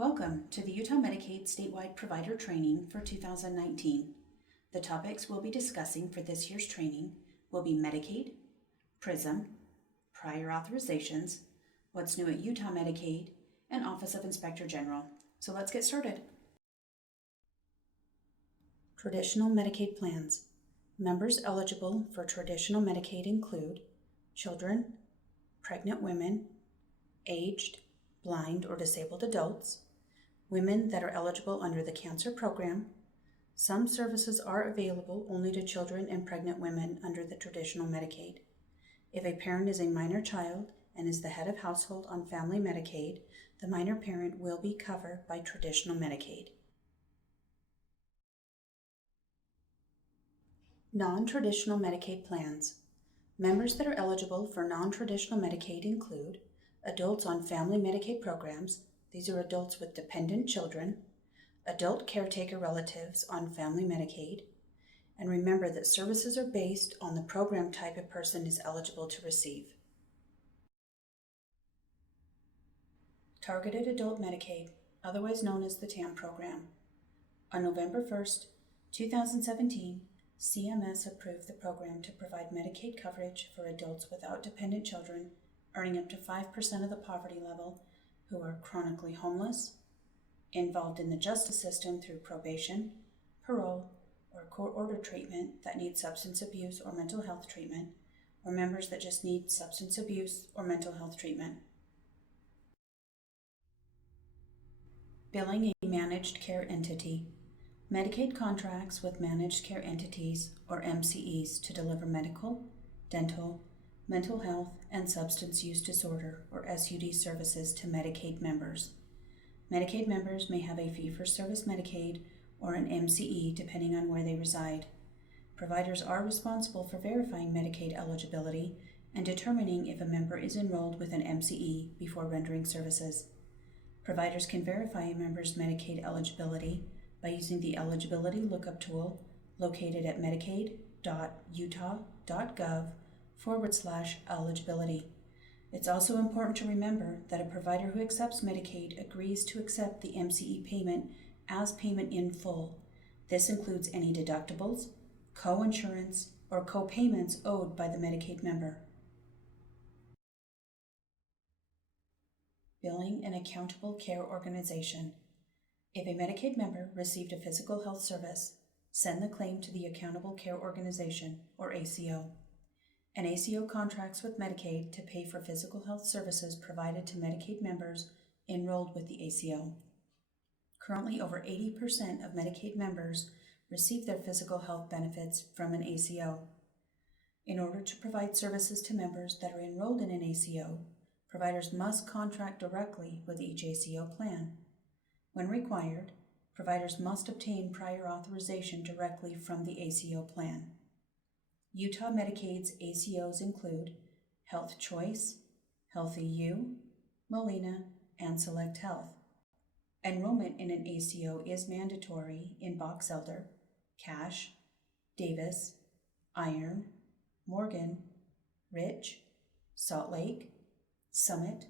Welcome to the Utah Medicaid Statewide Provider Training for 2019. The topics we'll be discussing for this year's training will be Medicaid, PRISM, prior authorizations, what's new at Utah Medicaid, and Office of Inspector General. So let's get started. Traditional Medicaid plans. Members eligible for traditional Medicaid include children, pregnant women, aged, blind, or disabled adults, women that are eligible under the cancer program. Some services are available only to children and pregnant women under the traditional Medicaid. If a parent is a minor child and is the head of household on family Medicaid, the minor parent will be covered by traditional Medicaid. Non-traditional Medicaid plans. Members that are eligible for non-traditional Medicaid include adults on family Medicaid programs. These are adults with dependent children, adult caretaker relatives on family Medicaid, and remember that services are based on the program type a person is eligible to receive. Targeted Adult Medicaid, otherwise known as the TAM program. On November 1st, 2017, CMS approved the program to provide Medicaid coverage for adults without dependent children earning up to 5% of the poverty level who are chronically homeless, involved in the justice system through probation, parole, or court order treatment that need substance abuse or mental health treatment, or members that just need substance abuse or mental health treatment. Billing a managed care entity. Medicaid contracts with managed care entities, or MCEs, to deliver medical, dental, mental health, and substance use disorder, or SUD services to Medicaid members. Medicaid members may have a fee-for-service Medicaid or an MCE depending on where they reside. Providers are responsible for verifying Medicaid eligibility and determining if a member is enrolled with an MCE before rendering services. Providers can verify a member's Medicaid eligibility by using the Eligibility Lookup Tool located at medicaid.utah.gov/eligibility. It's also important to remember that a provider who accepts Medicaid agrees to accept the MCE payment as payment in full. This includes any deductibles, co-insurance, or co-payments owed by the Medicaid member. Billing an accountable care organization. If a Medicaid member received a physical health service, send the claim to the Accountable Care Organization, or ACO. An ACO contracts with Medicaid to pay for physical health services provided to Medicaid members enrolled with the ACO. Currently, over 80% of Medicaid members receive their physical health benefits from an ACO. In order to provide services to members that are enrolled in an ACO, providers must contract directly with each ACO plan. When required, providers must obtain prior authorization directly from the ACO plan. Utah Medicaid's ACOs include Health Choice, Healthy U, Molina, and Select Health. Enrollment in an ACO is mandatory in Box Elder, Cache, Davis, Iron, Morgan, Rich, Salt Lake, Summit,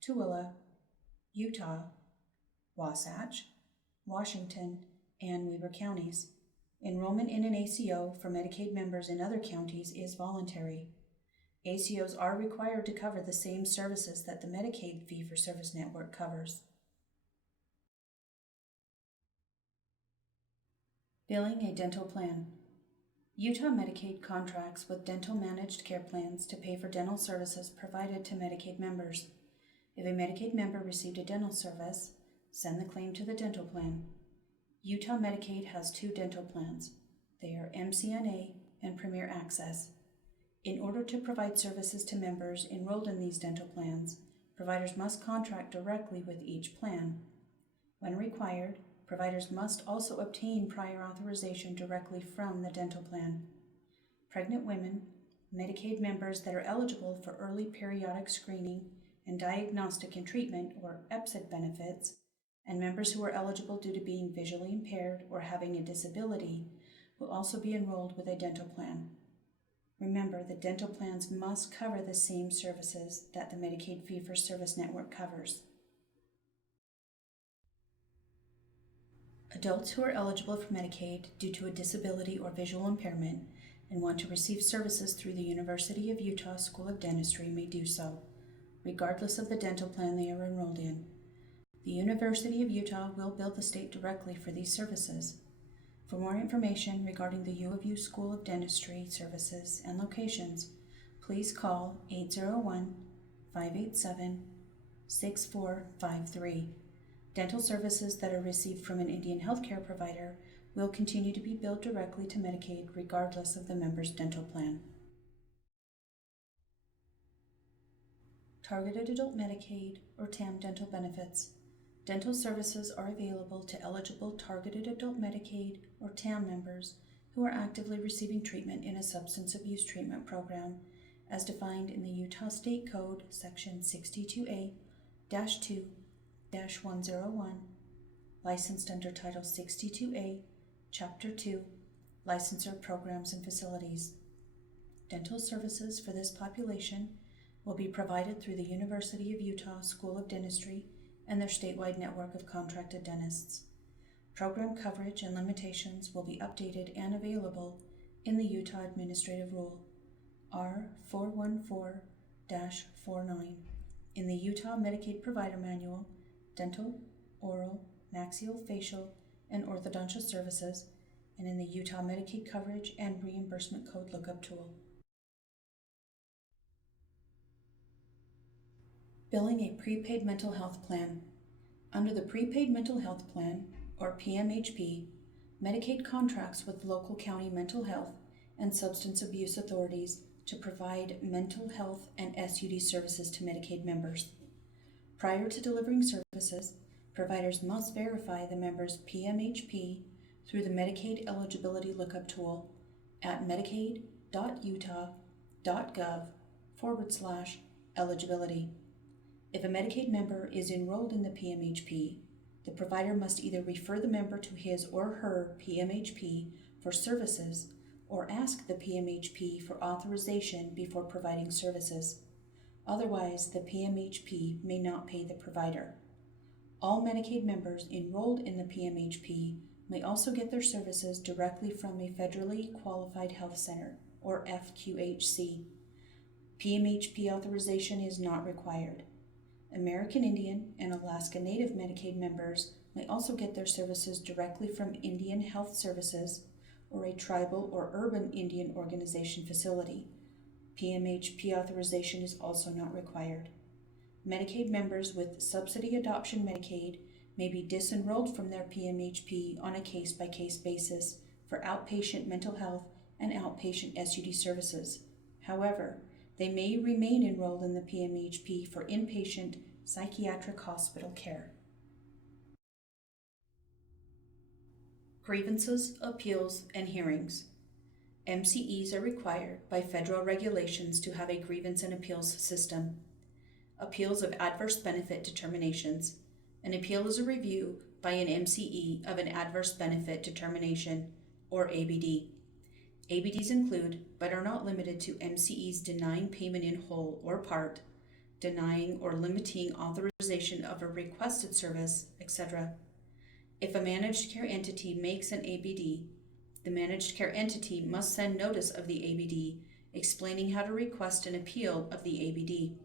Tooele, Utah, Wasatch, Washington, and Weber counties. Enrollment in an ACO for Medicaid members in other counties is voluntary. ACOs are required to cover the same services that the Medicaid fee-for-service network covers. Billing a dental plan. Utah Medicaid contracts with dental managed care plans to pay for dental services provided to Medicaid members. If a Medicaid member received a dental service, send the claim to the dental plan. Utah Medicaid has two dental plans. They are MCNA and Premier Access. In order to provide services to members enrolled in these dental plans, providers must contract directly with each plan. When required, providers must also obtain prior authorization directly from the dental plan. Pregnant women, Medicaid members that are eligible for early periodic screening and diagnostic and treatment, or EPSID benefits, and members who are eligible due to being visually impaired or having a disability will also be enrolled with a dental plan. Remember, the dental plans must cover the same services that the Medicaid fee-for-service network covers. Adults who are eligible for Medicaid due to a disability or visual impairment and want to receive services through the University of Utah School of Dentistry may do so, regardless of the dental plan they are enrolled in. The University of Utah will bill the state directly for these services. For more information regarding the U of U School of Dentistry services and locations, please call 801-587-6453. Dental services that are received from an Indian healthcare provider will continue to be billed directly to Medicaid regardless of the member's dental plan. Targeted Adult Medicaid or TAM dental benefits. Dental services are available to eligible Targeted Adult Medicaid or TAM members who are actively receiving treatment in a substance abuse treatment program as defined in the Utah State Code Section 62A-2-101, licensed under Title 62A, Chapter 2, Licensure Programs and Facilities. Dental services for this population will be provided through the University of Utah School of Dentistry and their statewide network of contracted dentists. Program coverage and limitations will be updated and available in the Utah Administrative Rule R414-49, in the Utah Medicaid Provider Manual, Dental, Oral, Maxillofacial, and Orthodontia Services, and in the Utah Medicaid Coverage and Reimbursement Code Lookup Tool. Billing a prepaid mental health plan. Under the Prepaid Mental Health Plan, or PMHP, Medicaid contracts with local county mental health and substance abuse authorities to provide mental health and SUD services to Medicaid members. Prior to delivering services, providers must verify the member's PMHP through the Medicaid Eligibility Lookup Tool at medicaid.utah.gov/eligibility. If a Medicaid member is enrolled in the PMHP, the provider must either refer the member to his or her PMHP for services or ask the PMHP for authorization before providing services. Otherwise, the PMHP may not pay the provider. All Medicaid members enrolled in the PMHP may also get their services directly from a federally qualified health center, or FQHC. PMHP authorization is not required. American Indian and Alaska Native Medicaid members may also get their services directly from Indian Health Services or a tribal or urban Indian organization facility. PMHP authorization is also not required. Medicaid members with subsidy adoption Medicaid may be disenrolled from their PMHP on a case-by-case basis for outpatient mental health and outpatient SUD services. However, they may remain enrolled in the PMHP for inpatient psychiatric hospital care. Grievances, appeals, and hearings. MCEs are required by federal regulations to have a grievance and appeals system. Appeals of adverse benefit determinations. An appeal is a review by an MCE of an adverse benefit determination, or ABD. ABDs include, but are not limited to, MCEs denying payment in whole or part, denying or limiting authorization of a requested service, etc. If a managed care entity makes an ABD, the managed care entity must send notice of the ABD explaining how to request an appeal of the ABD.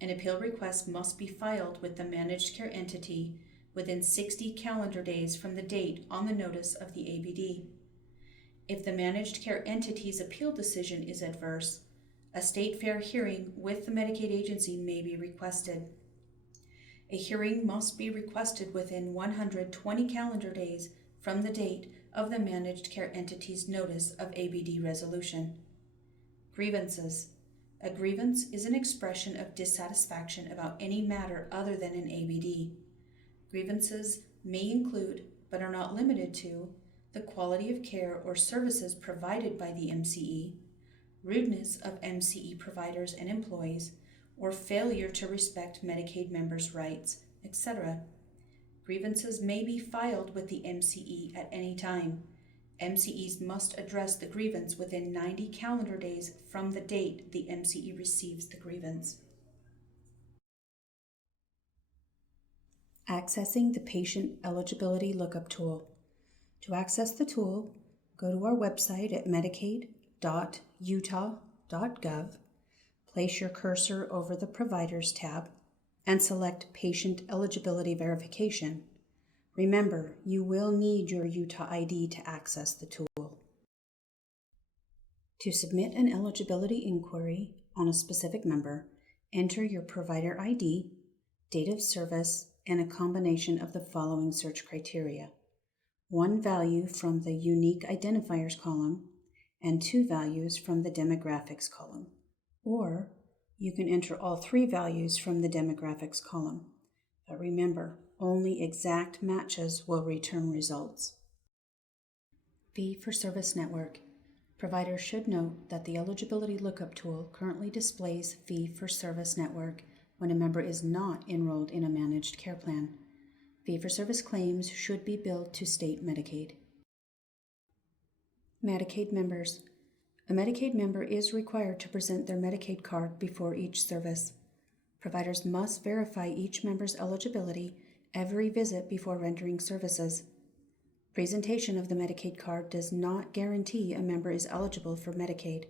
An appeal request must be filed with the managed care entity within 60 calendar days from the date on the notice of the ABD. If the managed care entity's appeal decision is adverse, a state fair hearing with the Medicaid agency may be requested. A hearing must be requested within 120 calendar days from the date of the managed care entity's notice of ABD resolution. Grievances. A grievance is an expression of dissatisfaction about any matter other than an ABD. Grievances may include, but are not limited to, the quality of care or services provided by the MCE, rudeness of MCE providers and employees, or failure to respect Medicaid members' rights, etc. Grievances may be filed with the MCE at any time. MCEs must address the grievance within 90 calendar days from the date the MCE receives the grievance. Accessing the Patient Eligibility Lookup Tool. To access the tool, go to our website at medicaid.utah.gov, place your cursor over the Providers tab, and select Patient Eligibility Verification. Remember, you will need your Utah ID to access the tool. To submit an eligibility inquiry on a specific member, enter your provider ID, date of service, and a combination of the following search criteria: 1 value from the Unique Identifiers column and 2 values from the Demographics column. Or you can enter all 3 values from the Demographics column. But remember, only exact matches will return results. Fee-for-service network. Providers should note that the Eligibility Lookup Tool currently displays fee-for-service network when a member is not enrolled in a managed care plan. Fee-for-service claims should be billed to state Medicaid. Medicaid members. A Medicaid member is required to present their Medicaid card before each service. Providers must verify each member's eligibility every visit before rendering services. Presentation of the Medicaid card does not guarantee a member is eligible for Medicaid.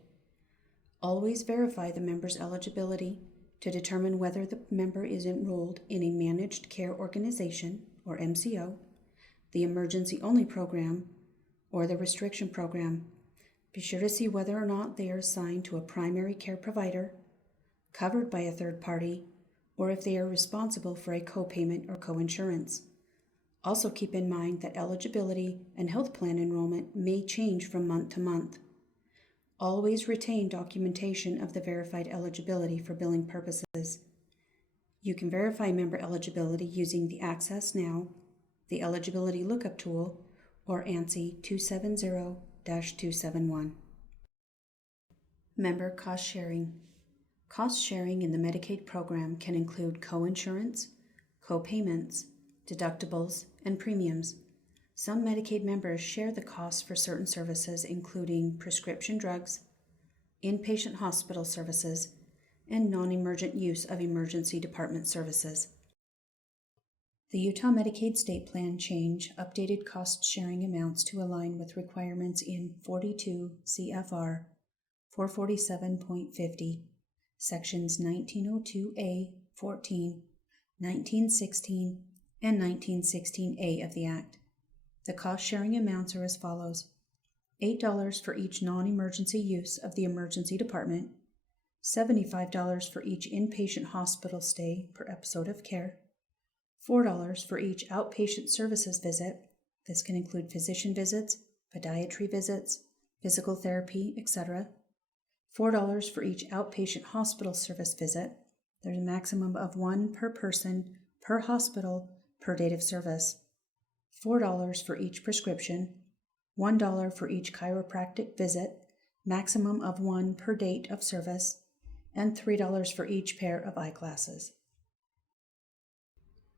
Always verify the member's eligibility to determine whether the member is enrolled in a Managed Care Organization, or MCO, the Emergency Only Program, or the Restriction Program. Be sure to see whether or not they are assigned to a primary care provider, covered by a third party, or if they are responsible for a co-payment or co-insurance. Also keep in mind that eligibility and health plan enrollment may change from month to month. Always retain documentation of the verified eligibility for billing purposes. You can verify member eligibility using the Access Now, the Eligibility Lookup Tool, or ANSI 270-271. Member cost sharing. Cost sharing in the Medicaid program can include co-insurance, co-payments, deductibles, and premiums. Some Medicaid members share the costs for certain services, including prescription drugs, inpatient hospital services, and non-emergent use of emergency department services. The Utah Medicaid State Plan change updated cost sharing amounts to align with requirements in 42 CFR 447.50, Sections 1902A, 14, 1916, and 1916A of the Act. The cost-sharing amounts are as follows: $8 for each non-emergency use of the emergency department, $75 for each inpatient hospital stay per episode of care, $4 for each outpatient services visit. This can include physician visits, podiatry visits, physical therapy, etc. $4 for each outpatient hospital service visit. There's a maximum of 1 per person per hospital per date of service. $4 for each prescription, $1 for each chiropractic visit, maximum of 1 per date of service, and $3 for each pair of eyeglasses.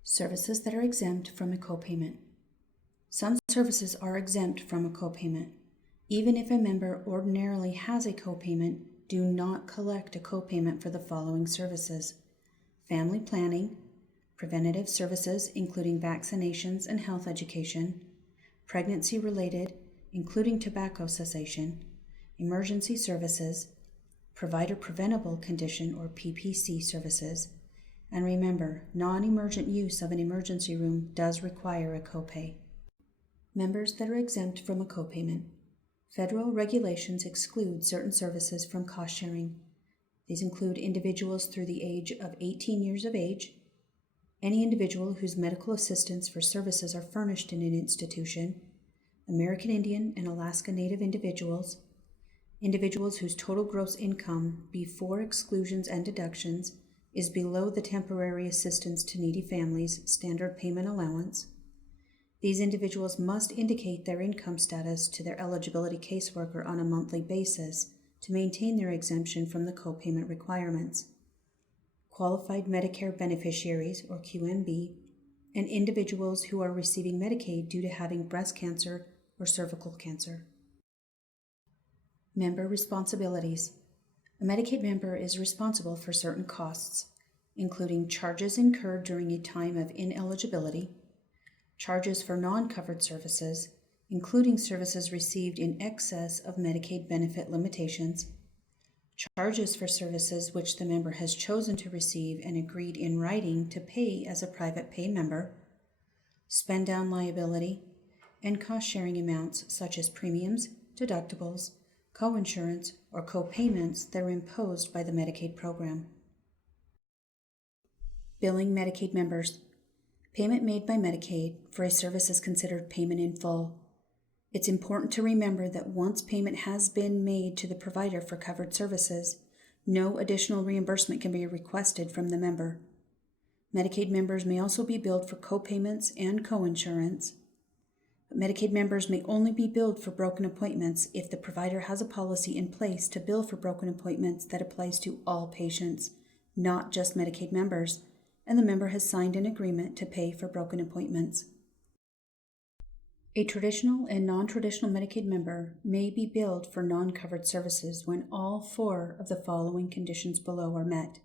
Services that are exempt from a copayment. Some services are exempt from a copayment. Even if a member ordinarily has a copayment, do not collect a copayment for the following services: family planning, preventative services including vaccinations and health education, pregnancy-related including tobacco cessation, emergency services, provider preventable condition or PPC services, and remember, non-emergent use of an emergency room does require a copay. Members that are exempt from a copayment. Federal regulations exclude certain services from cost sharing. These include individuals through the age of 18 years of age, any individual whose medical assistance for services are furnished in an institution, American Indian and Alaska Native individuals, individuals whose total gross income before exclusions and deductions is below the Temporary Assistance to Needy Families Standard Payment Allowance. These individuals must indicate their income status to their eligibility caseworker on a monthly basis to maintain their exemption from the copayment requirements. Qualified Medicare beneficiaries, or QMB, and individuals who are receiving Medicaid due to having breast cancer or cervical cancer. Member responsibilities. A Medicaid member is responsible for certain costs, including charges incurred during a time of ineligibility, charges for non-covered services, including services received in excess of Medicaid benefit limitations, charges for services which the member has chosen to receive and agreed in writing to pay as a private pay member, spend-down liability, and cost-sharing amounts such as premiums, deductibles, coinsurance, or co-payments that are imposed by the Medicaid program. Billing Medicaid members. Payment made by Medicaid for a service is considered payment in full. It's important to remember that once payment has been made to the provider for covered services, no additional reimbursement can be requested from the member. Medicaid members may also be billed for co-payments and coinsurance. Medicaid members may only be billed for broken appointments if the provider has a policy in place to bill for broken appointments that applies to all patients, not just Medicaid members, and the member has signed an agreement to pay for broken appointments. A traditional and non-traditional Medicaid member may be billed for non-covered services when all 4 of the following conditions below are met.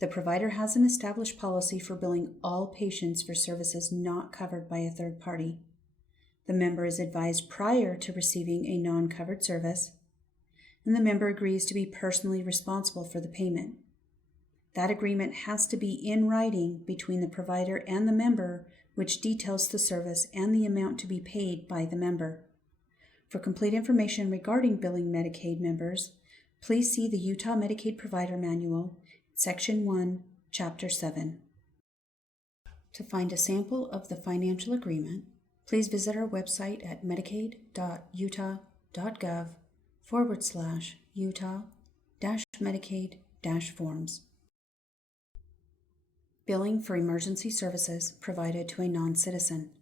The provider has an established policy for billing all patients for services not covered by a third party. The member is advised prior to receiving a non-covered service, and the member agrees to be personally responsible for the payment. That agreement has to be in writing between the provider and the member, which details the service and the amount to be paid by the member. For complete information regarding billing Medicaid members, please see the Utah Medicaid Provider Manual, Section 1, Chapter 7. To find a sample of the financial agreement, please visit our website at medicaid.utah.gov/Utah-Medicaid-Forms. Billing for emergency services provided to a non-citizen.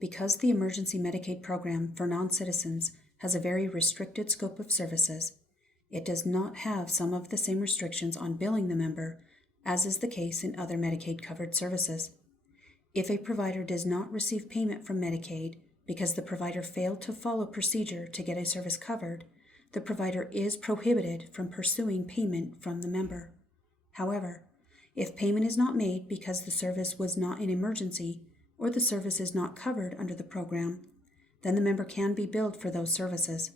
Because the Emergency Medicaid Program for non-citizens has a very restricted scope of services, it does not have some of the same restrictions on billing the member as is the case in other Medicaid-covered services. If a provider does not receive payment from Medicaid because the provider failed to follow procedure to get a service covered, the provider is prohibited from pursuing payment from the member. However, if payment is not made because the service was not an emergency or the service is not covered under the program, then the member can be billed for those services.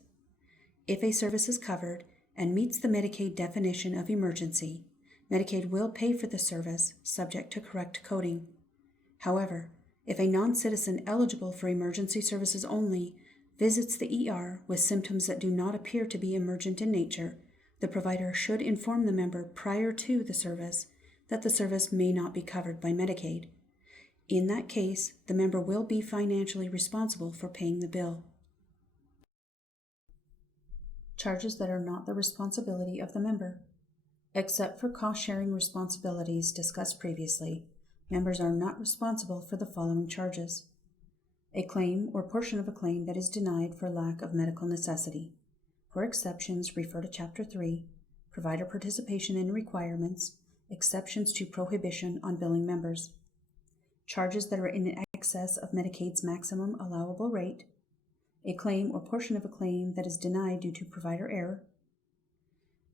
If a service is covered and meets the Medicaid definition of emergency, Medicaid will pay for the service subject to correct coding. However, if a non-citizen eligible for emergency services only visits the ER with symptoms that do not appear to be emergent in nature, the provider should inform the member prior to the service that the service may not be covered by Medicaid. In that case, the member will be financially responsible for paying the bill. Charges that are not the responsibility of the member. Except for cost-sharing responsibilities discussed previously, members are not responsible for the following charges. A claim or portion of a claim that is denied for lack of medical necessity. For exceptions, refer to Chapter 3, Provider Participation and Requirements, Exceptions to Prohibition on Billing Members. Charges that are in excess of Medicaid's maximum allowable rate. A claim or portion of a claim that is denied due to provider error.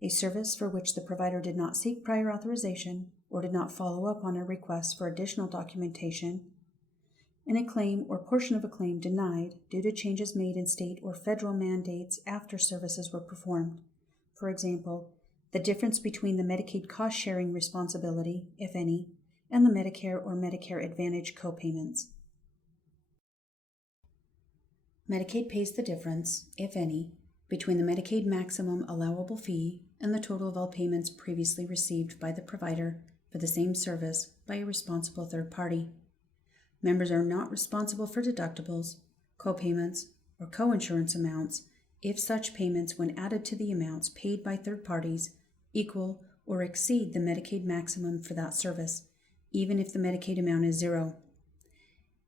A service for which the provider did not seek prior authorization or did not follow up on a request for additional documentation. And a claim or portion of a claim denied due to changes made in state or federal mandates after services were performed. For example, the difference between the Medicaid cost-sharing responsibility, if any, and the Medicare or Medicare Advantage co-payments. Medicaid pays the difference, if any, between the Medicaid maximum allowable fee and the total of all payments previously received by the provider for the same service by a responsible third party. Members are not responsible for deductibles, co-payments, or coinsurance amounts if such payments, when added to the amounts paid by third parties, equal or exceed the Medicaid maximum for that service, even if the Medicaid amount is zero.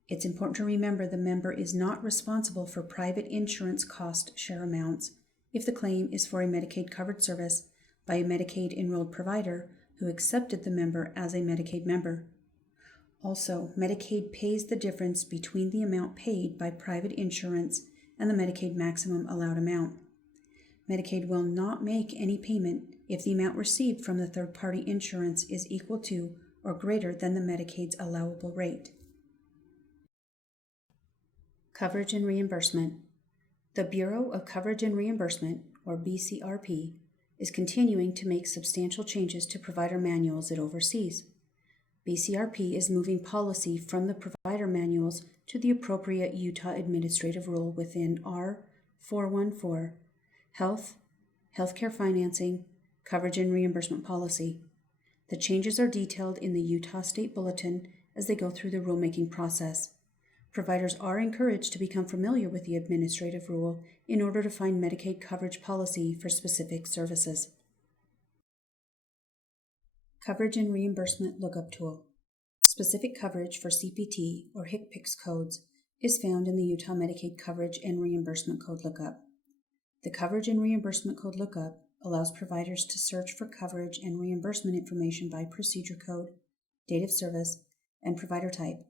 It's important to remember the member is not responsible for private insurance cost share amounts if the claim is for a Medicaid covered service by a Medicaid enrolled provider who accepted the member as a Medicaid member. Also, Medicaid pays the difference between the amount paid by private insurance and the Medicaid maximum allowed amount. Medicaid will not make any payment if the amount received from the third-party insurance is equal to or greater than the Medicaid's allowable rate. Coverage and Reimbursement. The Bureau of Coverage and Reimbursement, or BCRP, is continuing to make substantial changes to provider manuals it oversees. BCRP is moving policy from the provider manuals to the appropriate Utah administrative rule within R414, Health, Healthcare Financing, Coverage and Reimbursement Policy. The changes are detailed in the Utah State Bulletin as they go through the rulemaking process. Providers are encouraged to become familiar with the administrative rule in order to find Medicaid coverage policy for specific services. Coverage and Reimbursement Lookup Tool. Specific coverage for CPT or HCPCS codes is found in the Utah Medicaid Coverage and Reimbursement Code Lookup. The Coverage and Reimbursement Code Lookup allows providers to search for coverage and reimbursement information by procedure code, date of service, and provider type.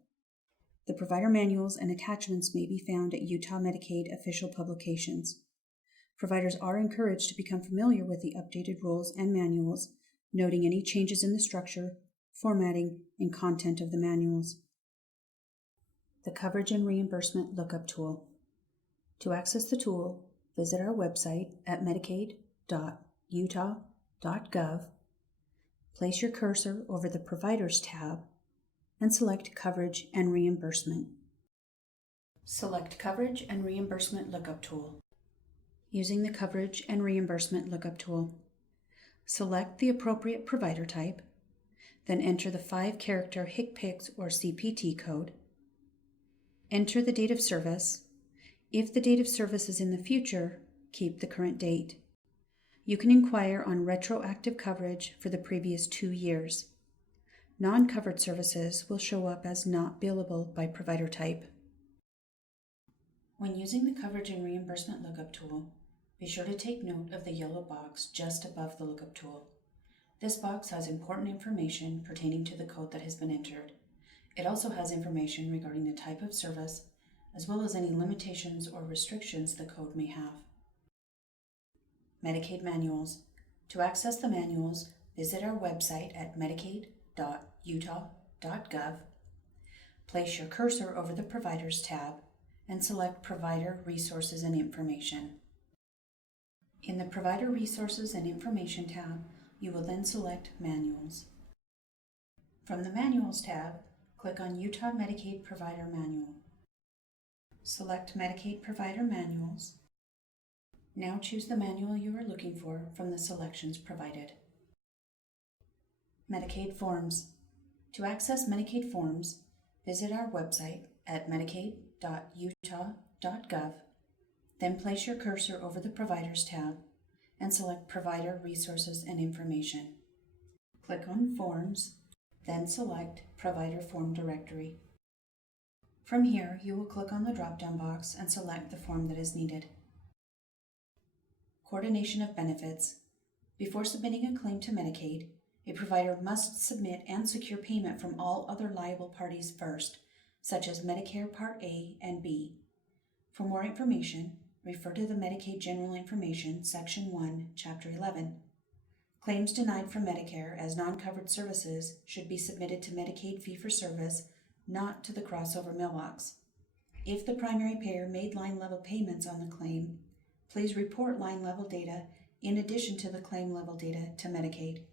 The provider manuals and attachments may be found at Utah Medicaid official publications. Providers are encouraged to become familiar with the updated rules and manuals, noting any changes in the structure, formatting, and content of the manuals. The Coverage and Reimbursement Lookup Tool. To access the tool, visit our website at medicaid.utah.gov, place your cursor over the Providers tab, and select Coverage and Reimbursement. Select Coverage and Reimbursement Lookup Tool. Using the Coverage and Reimbursement Lookup Tool, select the appropriate provider type, then enter the 5-character HCPCS or CPT code. Enter the date of service. If the date of service is in the future, keep the current date. You can inquire on retroactive coverage for the previous 2 years. Non-covered services will show up as not billable by provider type. When using the Coverage and Reimbursement Lookup Tool, be sure to take note of the yellow box just above the Lookup Tool. This box has important information pertaining to the code that has been entered. It also has information regarding the type of service, as well as any limitations or restrictions the code may have. Medicaid Manuals. To access the manuals, visit our website at medicaid.utah.gov, place your cursor over the Providers tab, and select Provider Resources and Information. In the Provider Resources and Information tab, you will then select Manuals. From the Manuals tab, click on Utah Medicaid Provider Manual. Select Medicaid Provider Manuals. Now choose the manual you are looking for from the selections provided. Medicaid Forms. To access Medicaid Forms, visit our website at medicaid.utah.gov, then place your cursor over the Providers tab and select Provider Resources and Information. Click on Forms, then select Provider Form Directory. From here, you will click on the drop-down box and select the form that is needed. Coordination of benefits. Before submitting a claim to Medicaid, a provider must submit and secure payment from all other liable parties first, such as Medicare Part A and B. For more information, refer to the Medicaid General Information, Section 1, Chapter 11. Claims denied from Medicare as non-covered services should be submitted to Medicaid Fee-for-Service, not to the crossover mailbox. If the primary payer made line-level payments on the claim, please report line-level data in addition to the claim-level data to Medicaid.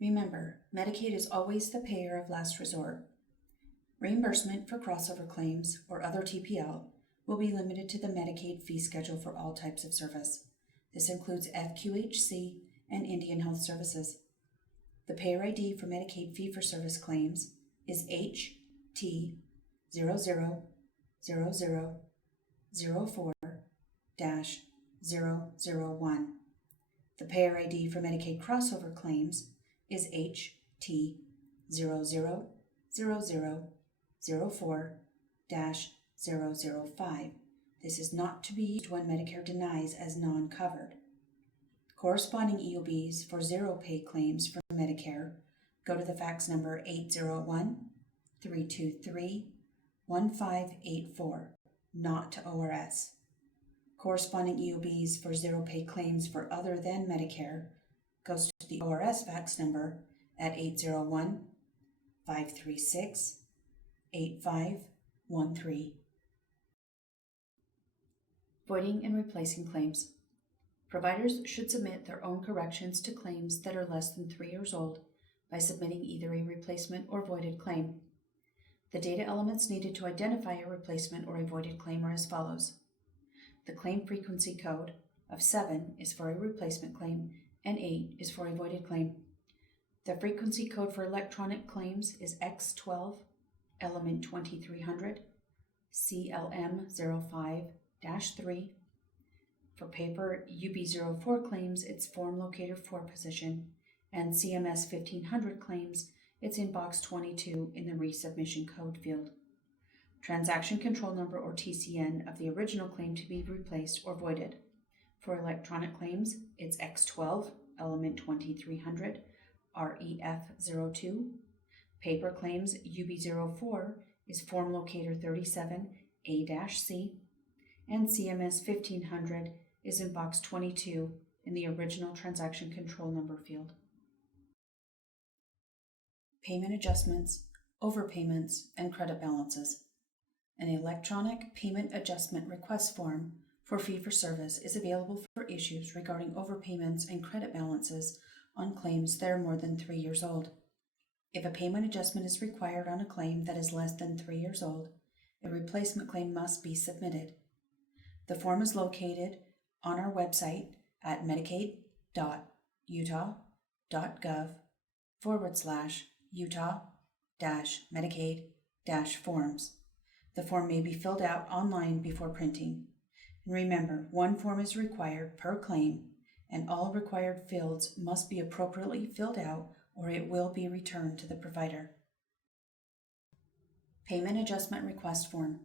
Remember, Medicaid is always the payer of last resort. Reimbursement for crossover claims or other TPL will be limited to the Medicaid fee schedule for all types of service. This includes FQHC and Indian Health Services. The payer ID for Medicaid fee-for-service claims is HT000004-001. The payer ID for Medicaid crossover claims is HT000004-005. This is not to be used when Medicare denies as non-covered. Corresponding EOBs for zero-pay claims from Medicare go to the fax number 801-323-1584, not to ORS. Corresponding EOBs for zero-pay claims for other than Medicare goes to the ORS fax number at 801-536-85 13. Voiding and replacing claims. Providers should submit their own corrections to claims that are less than 3 years old by submitting either a replacement or voided claim. The data elements needed to identify a replacement or a voided claim are as follows. The claim frequency code of 7 is for a replacement claim and 8 is for a voided claim. The frequency code for electronic claims is X12, element 2300, CLM05-3. For paper UB04 claims, it's form locator 4 position, and CMS 1500 claims, it's in box 22 in the resubmission code field. Transaction control number or TCN of the original claim to be replaced or voided. For electronic claims, it's X12, element 2300, REF02. Paper claims UB04 is form locator 37A-C, and CMS 1500 is in box 22 in the original transaction control number field. Payment adjustments, overpayments, and credit balances. An electronic payment adjustment request form for fee-for-service is available for issues regarding overpayments and credit balances on claims that are more than 3 years old. If a payment adjustment is required on a claim that is less than 3 years old, a replacement claim must be submitted. The form is located on our website at medicaid.utah.gov/Utah-Medicaid-Forms. The form may be filled out online before printing. And remember, one form is required per claim, and all required fields must be appropriately filled out or it will be returned to the provider. Payment Adjustment Request Form.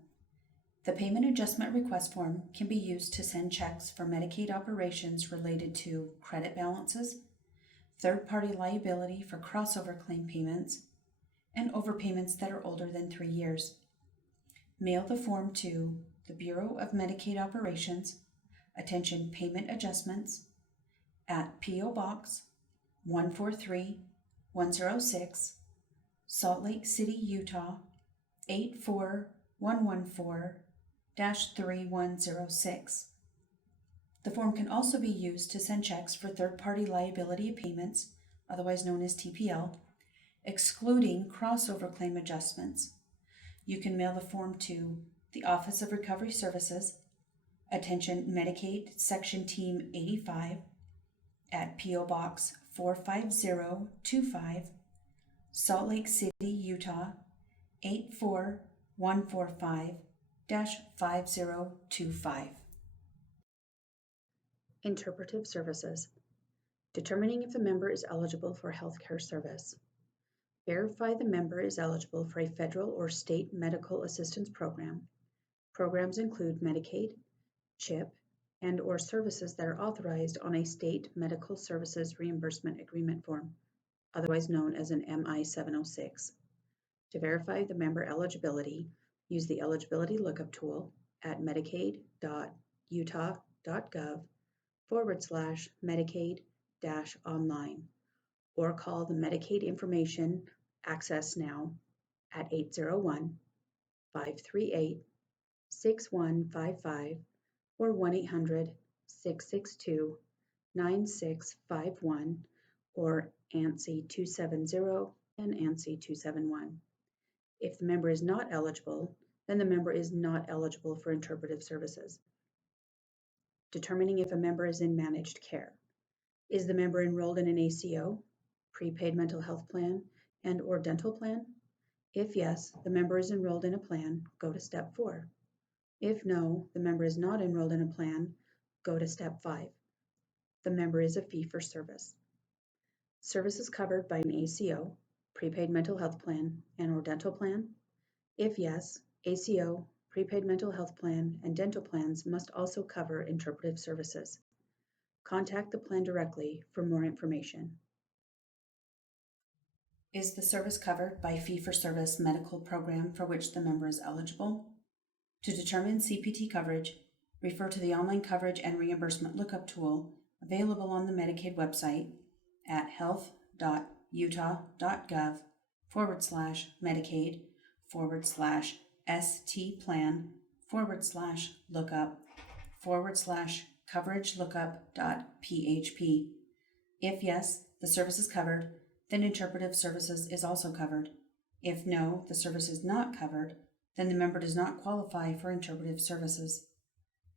The Payment Adjustment Request Form can be used to send checks for Medicaid operations related to credit balances, third-party liability for crossover claim payments, and overpayments that are older than 3 years. Mail the form to the Bureau of Medicaid Operations, Attention Payment Adjustments, at P.O. Box 143106, Salt Lake City, Utah 84114-3106. The form can also be used to send checks for third-party liability payments, otherwise known as TPL, excluding crossover claim adjustments. You can mail the form to the Office of Recovery Services, Attention Medicaid Section Team 85, at P.O. Box 45025, Salt Lake City, Utah 84145-5025. Interpretive Services. Determining if the member is eligible for healthcare service. Verify the member is eligible for a federal or state medical assistance program. Programs include Medicaid, CHIP, and/or services that are authorized on a state medical services reimbursement agreement form, otherwise known as an MI-706. To verify the member eligibility, use the Eligibility Lookup Tool at medicaid.utah.gov/Medicaid-online, or call the Medicaid Information Access Now at 801-538-6155 or 1-800-662-9651 or ANSI 270 and ANSI 271. If the member is not eligible, then the member is not eligible for interpretive services. Determining if a member is in managed care. Is the member enrolled in an ACO, prepaid mental health plan, and/or dental plan? If yes, the member is enrolled in a plan, go to step 4. If no, the member is not enrolled in a plan, go to step 5. The member is a fee-for-service. Services covered by an ACO, prepaid mental health plan, and/or dental plan? If yes, ACO, prepaid mental health plan, and dental plans must also cover interpretive services. Contact the plan directly for more information. Is the service covered by fee-for-service medical program for which the member is eligible? To determine CPT coverage, refer to the online coverage and reimbursement lookup tool available on the Medicaid website at health.utah.gov/Medicaid/ stplan/lookup/coverage-lookup.php. If yes, the service is covered, then Interpretive Services is also covered. If no, the service is not covered, then the member does not qualify for Interpretive Services.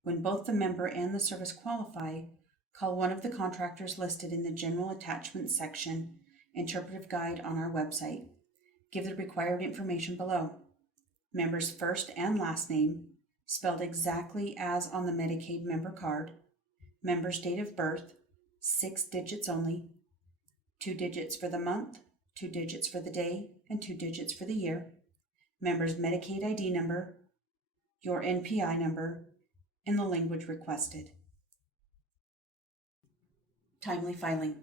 When both the member and the service qualify, call one of the contractors listed in the General Attachments section, Interpretive Guide on our website. Give the required information below. Member's first and last name, spelled exactly as on the Medicaid member card. Member's date of birth, 6 digits only. 2 digits for the month, 2 digits for the day, and 2 digits for the year. Member's Medicaid ID number, your NPI number, and the language requested. Timely filing.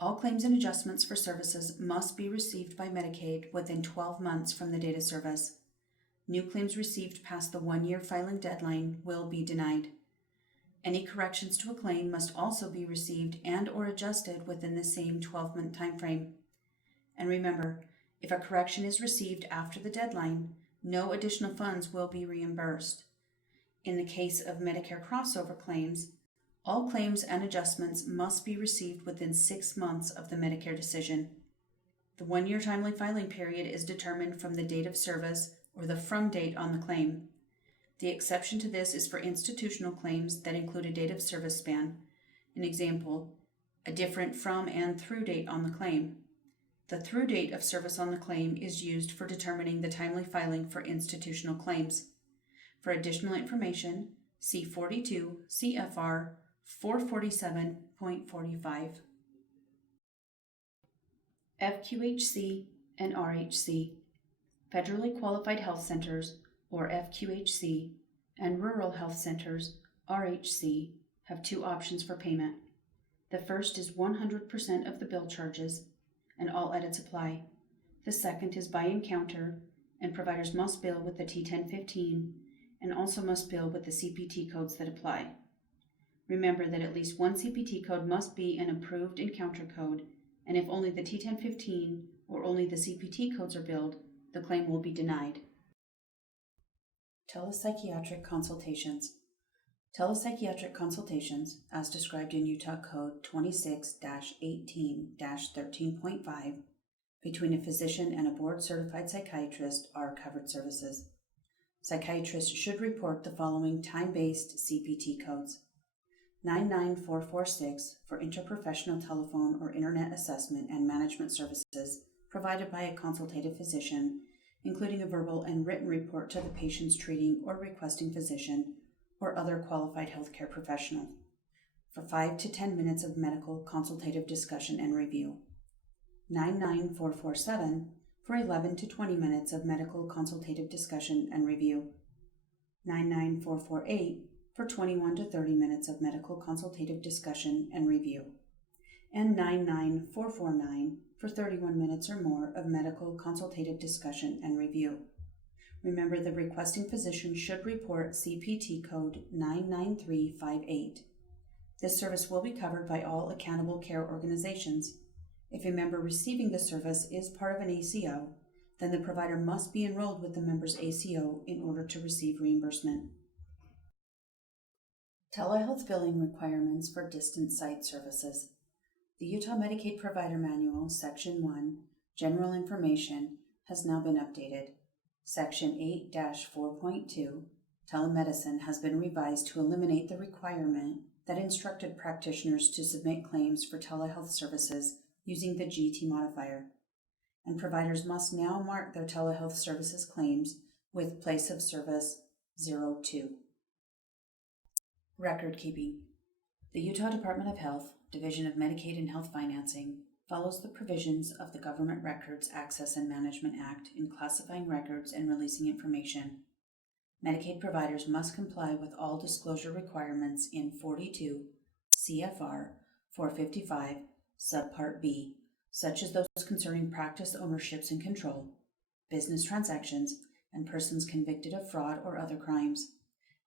All claims and adjustments for services must be received by Medicaid within 12 months from the date of service. New claims received past the 1-year filing deadline will be denied. Any corrections to a claim must also be received and/or adjusted within the same 12-month timeframe. And remember, if a correction is received after the deadline, no additional funds will be reimbursed. In the case of Medicare crossover claims, all claims and adjustments must be received within 6 months of the Medicare decision. The 1-year timely filing period is determined from the date of service or the from date on the claim. The exception to this is for institutional claims that include a date of service span. An example, a different from and through date on the claim. The through date of service on the claim is used for determining the timely filing for institutional claims. For additional information, see 42 CFR 447.45. FQHC and RHC. Federally Qualified Health Centers, or FQHC, and Rural Health Centers, RHC, have 2 options for payment. The first is 100% of the bill charges, and all edits apply. The second is by encounter, and providers must bill with the T1015 and also must bill with the CPT codes that apply. Remember that at least one CPT code must be an approved encounter code, and if only the T1015 or only the CPT codes are billed, the claim will be denied. Telepsychiatric Consultations. Telepsychiatric consultations, as described in Utah Code 26-18-13.5, between a physician and a board-certified psychiatrist are covered services. Psychiatrists should report the following time-based CPT codes: 99446 for interprofessional telephone or internet assessment and management services provided by a consultative physician, including a verbal and written report to the patient's treating or requesting physician or other qualified healthcare professional, for 5 to 10 minutes of medical consultative discussion and review. 99447 for 11 to 20 minutes of medical consultative discussion and review. 99448 for 21 to 30 minutes of medical consultative discussion and review. And 99449 for 31 minutes or more of medical consultative discussion and review. Remember, the requesting physician should report CPT code 99358. This service will be covered by all accountable care organizations. If a member receiving the service is part of an ACO, then the provider must be enrolled with the member's ACO in order to receive reimbursement. Telehealth billing requirements for distant site services. The Utah Medicaid Provider Manual, Section 1, General Information, has now been updated. Section 8-4.2, Telemedicine, has been revised to eliminate the requirement that instructed practitioners to submit claims for telehealth services using the GT modifier, and providers must now mark their telehealth services claims with place of service 02. Record keeping. The Utah Department of Health, Division of Medicaid and Health Financing, follows the provisions of the Government Records Access and Management Act in classifying records and releasing information. Medicaid providers must comply with all disclosure requirements in 42 CFR 455 Subpart B, such as those concerning practice ownerships and control, business transactions, and persons convicted of fraud or other crimes.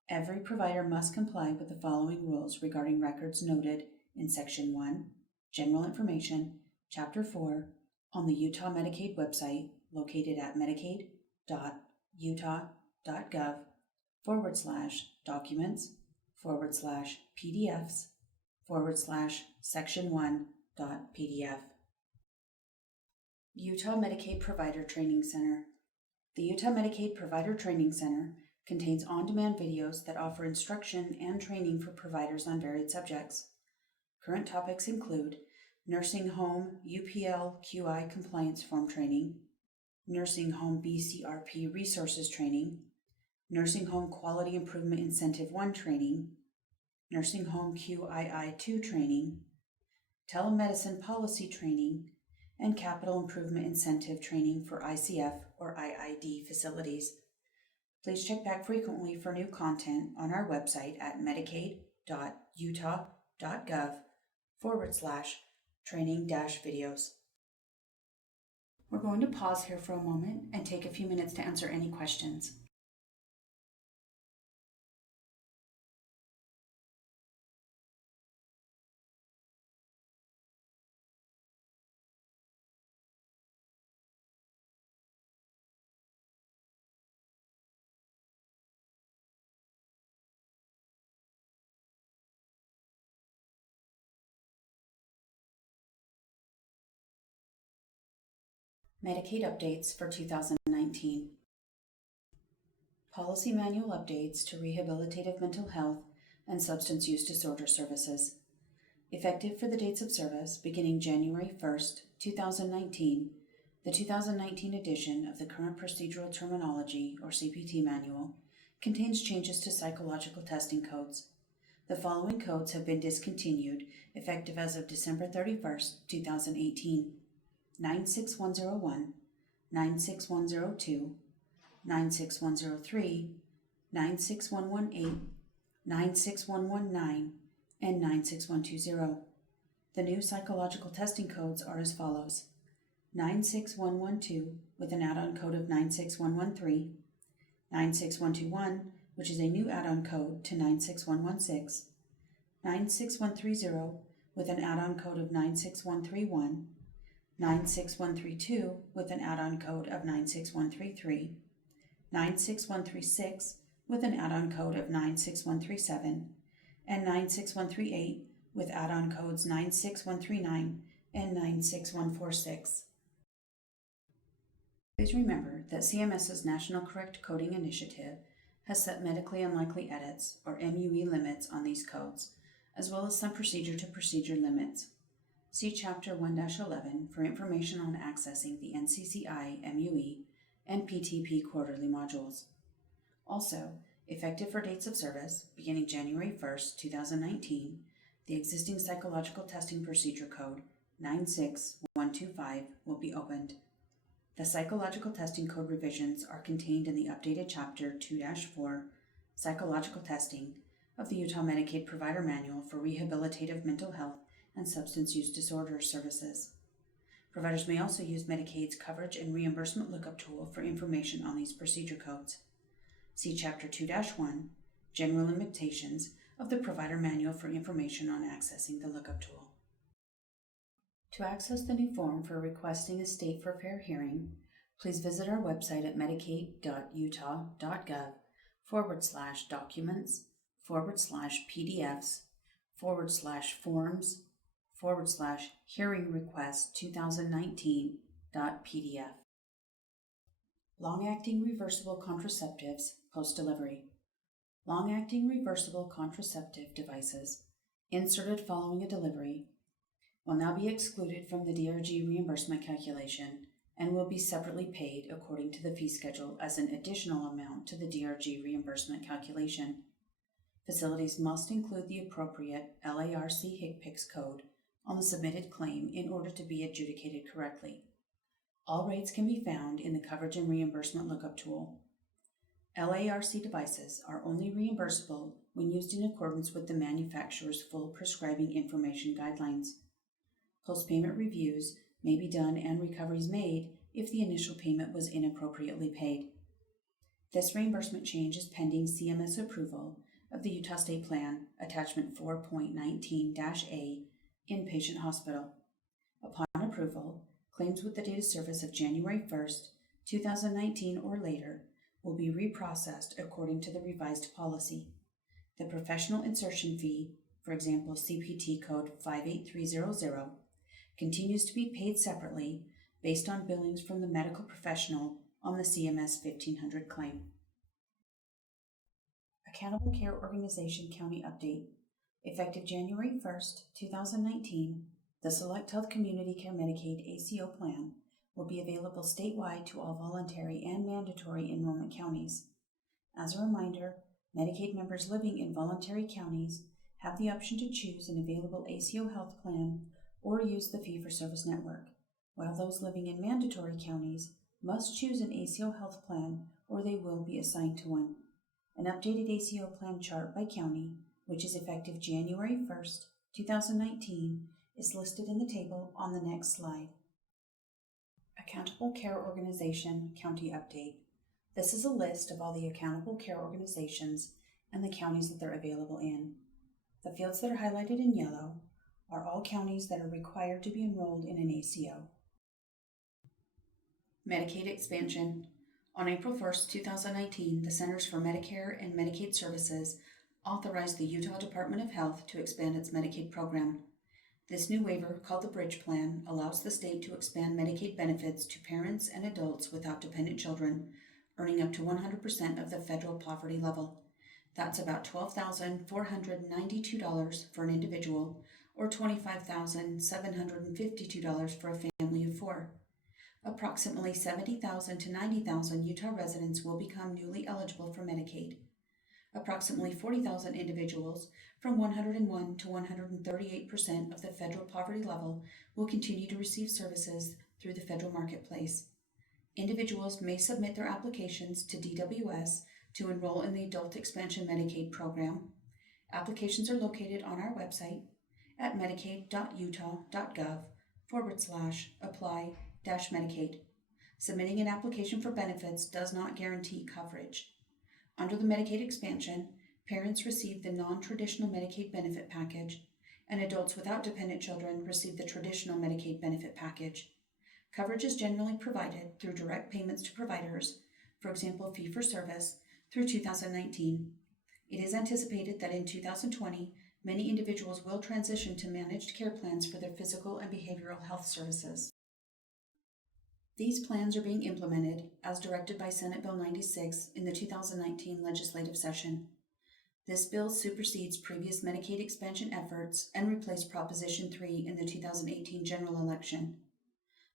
Every provider must comply with the following rules regarding records noted in Section 1, General Information, Chapter 4, on the Utah Medicaid website located at medicaid.utah.gov. utah.gov/documents/PDFs/section1.pdf. Utah Medicaid Provider Training Center. The Utah Medicaid Provider Training Center contains on-demand videos that offer instruction and training for providers on varied subjects. Current topics include Nursing Home UPL-QI Compliance Form Training, Nursing Home BCRP Resources Training, Nursing Home Quality Improvement Incentive 1 Training, Nursing Home QII-2 Training, Telemedicine Policy Training, and Capital Improvement Incentive Training for ICF or IID facilities. Please check back frequently for new content on our website at medicaid.utah.gov/training-videos. We're going to pause here for a moment and take a few minutes to answer any questions. Medicaid updates for 2019. Policy manual updates to rehabilitative mental health and substance use disorder services. Effective for the dates of service beginning January 1st, 2019, the 2019 edition of the Current Procedural Terminology or CPT Manual contains changes to psychological testing codes. The following codes have been discontinued effective as of December 31st, 2018. 96101, 96102, 96103, 96118, 96119, and 96120. The new psychological testing codes are as follows: 96112 with an add-on code of 96113, 96121, which is a new add-on code to 96116, 96130 with an add-on code of 96131, 96132 with an add-on code of 96133, 96136 with an add-on code of 96137, and 96138 with add-on codes 96139 and 96146. Please remember that CMS's National Correct Coding Initiative has set medically unlikely edits, or MUE limits, on these codes, as well as some procedure-to-procedure limits. See Chapter 1-11 for information on accessing the NCCI MUE and PTP quarterly modules. Also, effective for dates of service beginning January 1st, 2019, the existing psychological testing procedure code 96125 will be opened. The psychological testing code revisions are contained in the updated Chapter 2-4, Psychological Testing, of the Utah Medicaid Provider Manual for Rehabilitative Mental Health and Substance Use Disorder Services. Providers may also use Medicaid's Coverage and Reimbursement Lookup Tool for information on these procedure codes. See Chapter 2-1, General Limitations, of the Provider Manual for information on accessing the Lookup Tool. To access the new form for requesting a state for fair hearing, please visit our website at medicaid.utah.gov/documents/PDFs/forms/hearing request 2019.pdf. Long-acting reversible contraceptives post-delivery. Long-acting reversible contraceptive devices inserted following a delivery will now be excluded from the DRG reimbursement calculation and will be separately paid according to the fee schedule as an additional amount to the DRG reimbursement calculation. Facilities must include the appropriate LARC HCPCS code on the submitted claim in order to be adjudicated correctly. All rates can be found in the Coverage and Reimbursement Lookup Tool. LARC devices are only reimbursable when used in accordance with the manufacturer's full prescribing information guidelines. Post-payment reviews may be done and recoveries made if the initial payment was inappropriately paid. This reimbursement change is pending CMS approval of the Utah State Plan, Attachment 4.19-A, Inpatient Hospital. Upon approval, claims with the date of service of January 1st, 2019 or later will be reprocessed according to the revised policy. The professional insertion fee, for example CPT code 58300, continues to be paid separately based on billings from the medical professional on the CMS 1500 claim. Accountable Care Organization County Update. Effective January 1st, 2019, the Select Health Community Care Medicaid ACO plan will be available statewide to all voluntary and mandatory enrollment counties. As a reminder, Medicaid members living in voluntary counties have the option to choose an available ACO health plan or use the fee-for-service network, while those living in mandatory counties must choose an ACO health plan or they will be assigned to one. An updated ACO plan chart by county, which is effective January 1st, 2019, is listed in the table on the next slide. Accountable Care Organization County Update. This is a list of all the accountable care organizations and the counties that they're available in. The fields that are highlighted in yellow are all counties that are required to be enrolled in an ACO. Medicaid Expansion. On April 1st, 2019, the Centers for Medicare and Medicaid Services authorized the Utah Department of Health to expand its Medicaid program. This new waiver, called the Bridge Plan, allows the state to expand Medicaid benefits to parents and adults without dependent children, earning up to 100% of the federal poverty level. That's about $12,492 for an individual, or $25,752 for a family of four. Approximately 70,000 to 90,000 Utah residents will become newly eligible for Medicaid. Approximately 40,000 individuals from 101 to 138% of the federal poverty level will continue to receive services through the federal marketplace. Individuals may submit their applications to DWS to enroll in the Adult Expansion Medicaid program. Applications are located on our website at medicaid.utah.gov/apply-Medicaid. Submitting an application for benefits does not guarantee coverage. Under the Medicaid expansion, parents receive the non-traditional Medicaid benefit package, and adults without dependent children receive the traditional Medicaid benefit package. Coverage is generally provided through direct payments to providers, for example fee-for-service, through 2019. It is anticipated that in 2020, many individuals will transition to managed care plans for their physical and behavioral health services. These plans are being implemented as directed by Senate Bill 96 in the 2019 legislative session. This bill supersedes previous Medicaid expansion efforts and replaced Proposition 3 in the 2018 general election.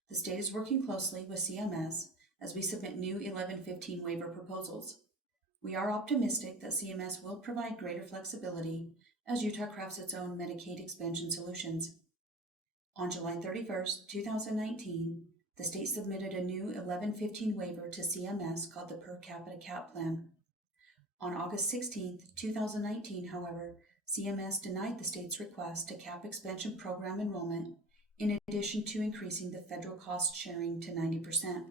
The state is working closely with CMS as we submit new 1115 waiver proposals. We are optimistic that CMS will provide greater flexibility as Utah crafts its own Medicaid expansion solutions. On July 31st, 2019, the state submitted a new 1115 waiver to CMS called the Per Capita Cap Plan. On August 16, 2019, however, CMS denied the state's request to cap expansion program enrollment in addition to increasing the federal cost sharing to 90%.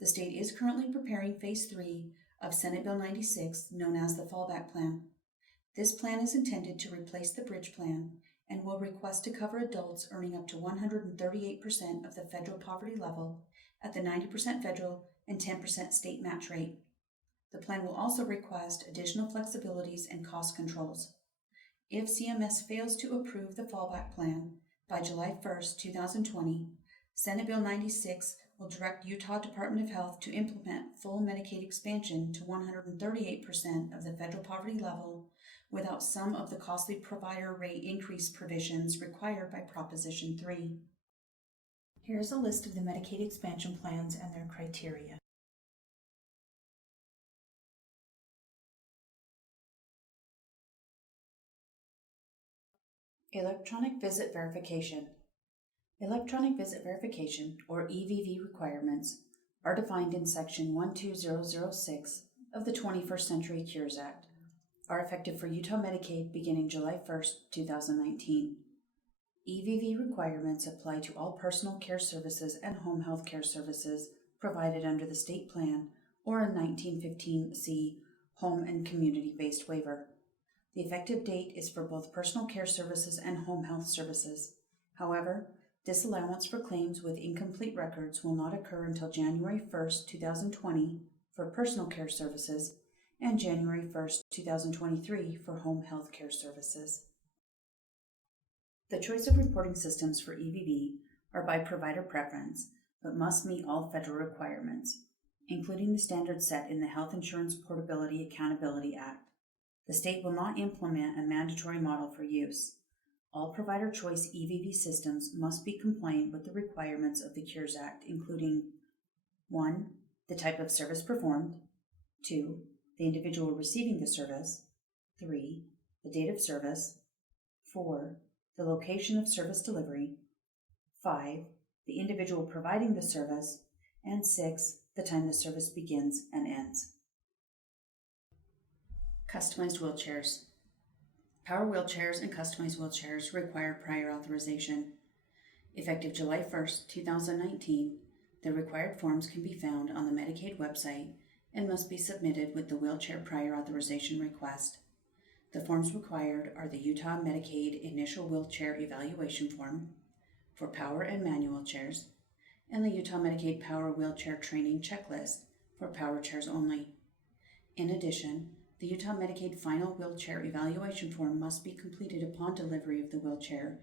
The state is currently preparing Phase 3 of Senate Bill 96, known as the Fallback Plan. This plan is intended to replace the Bridge Plan and will request to cover adults earning up to 138% of the federal poverty level at the 90% federal and 10% state match rate. The plan will also request additional flexibilities and cost controls. If CMS fails to approve the Fallback Plan by July 1st, 2020, Senate Bill 96 will direct Utah Department of Health to implement full Medicaid expansion to 138% of the federal poverty level without some of the costly provider rate increase provisions required by Proposition 3. Here's a list of the Medicaid expansion plans and their criteria. Electronic Visit Verification. Electronic Visit Verification, or EVV requirements, are defined in Section 12006 of the 21st Century Cures Act, are effective for Utah Medicaid beginning July 1st, 2019. EVV requirements apply to all personal care services and home health care services provided under the state plan or a 1915C home and community-based waiver. The effective date is for both personal care services and home health services. However, disallowance for claims with incomplete records will not occur until January 1st, 2020 for personal care services, and January 1st, 2023 for home health care services. The choice of reporting systems for EVV are by provider preference, but must meet all federal requirements, including the standards set in the Health Insurance Portability Accountability Act. The state will not implement a mandatory model for use. All provider choice EVV systems must be compliant with the requirements of the Cures Act, including 1. The type of service performed, 2. The individual receiving the service, 3. The date of service, 4. The location of service delivery, 5. The individual providing the service, and 6. The time the service begins and ends. Customized wheelchairs. Power wheelchairs and customized wheelchairs require prior authorization. Effective July 1st, 2019, the required forms can be found on the Medicaid website and must be submitted with the wheelchair prior authorization request. The forms required are the Utah Medicaid Initial Wheelchair Evaluation Form for power and manual chairs, and the Utah Medicaid Power Wheelchair Training Checklist for power chairs only. In addition, the Utah Medicaid Final Wheelchair Evaluation Form must be completed upon delivery of the wheelchair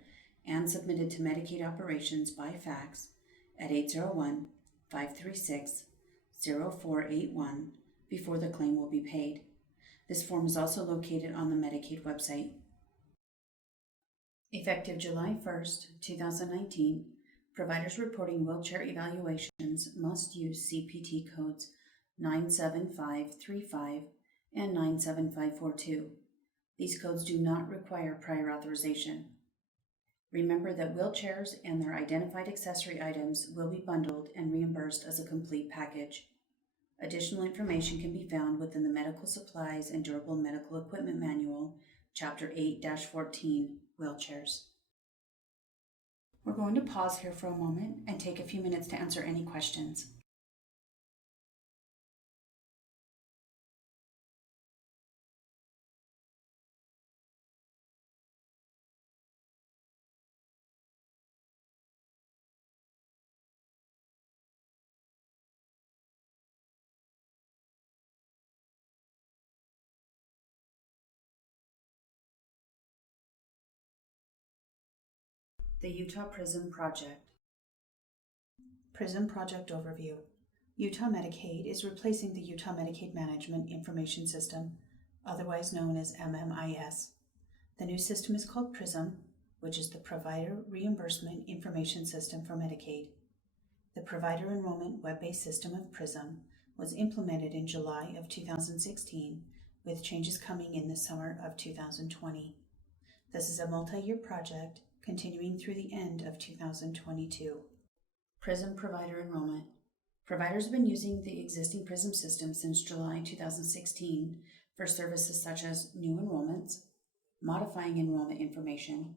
and submitted to Medicaid Operations by fax at 801-536-0481 before the claim will be paid. This form is also located on the Medicaid website. Effective July 1st, 2019, providers reporting wheelchair evaluations must use CPT codes 97535 and 97542. These codes do not require prior authorization. Remember that wheelchairs and their identified accessory items will be bundled and reimbursed as a complete package. Additional information can be found within the Medical Supplies and Durable Medical Equipment Manual, Chapter 8-14, Wheelchairs. We're going to pause here for a moment and take a few minutes to answer any questions. The Utah PRISM Project. PRISM Project Overview. Utah Medicaid is replacing the Utah Medicaid Management Information System, otherwise known as MMIS. The new system is called PRISM, which is the Provider Reimbursement Information System for Medicaid. The Provider Enrollment web-based system of PRISM was implemented in July of 2016, with changes coming in the summer of 2020. This is a multi-year project continuing through the end of 2022. PRISM Provider Enrollment. Providers have been using the existing PRISM system since July 2016 for services such as new enrollments, modifying enrollment information,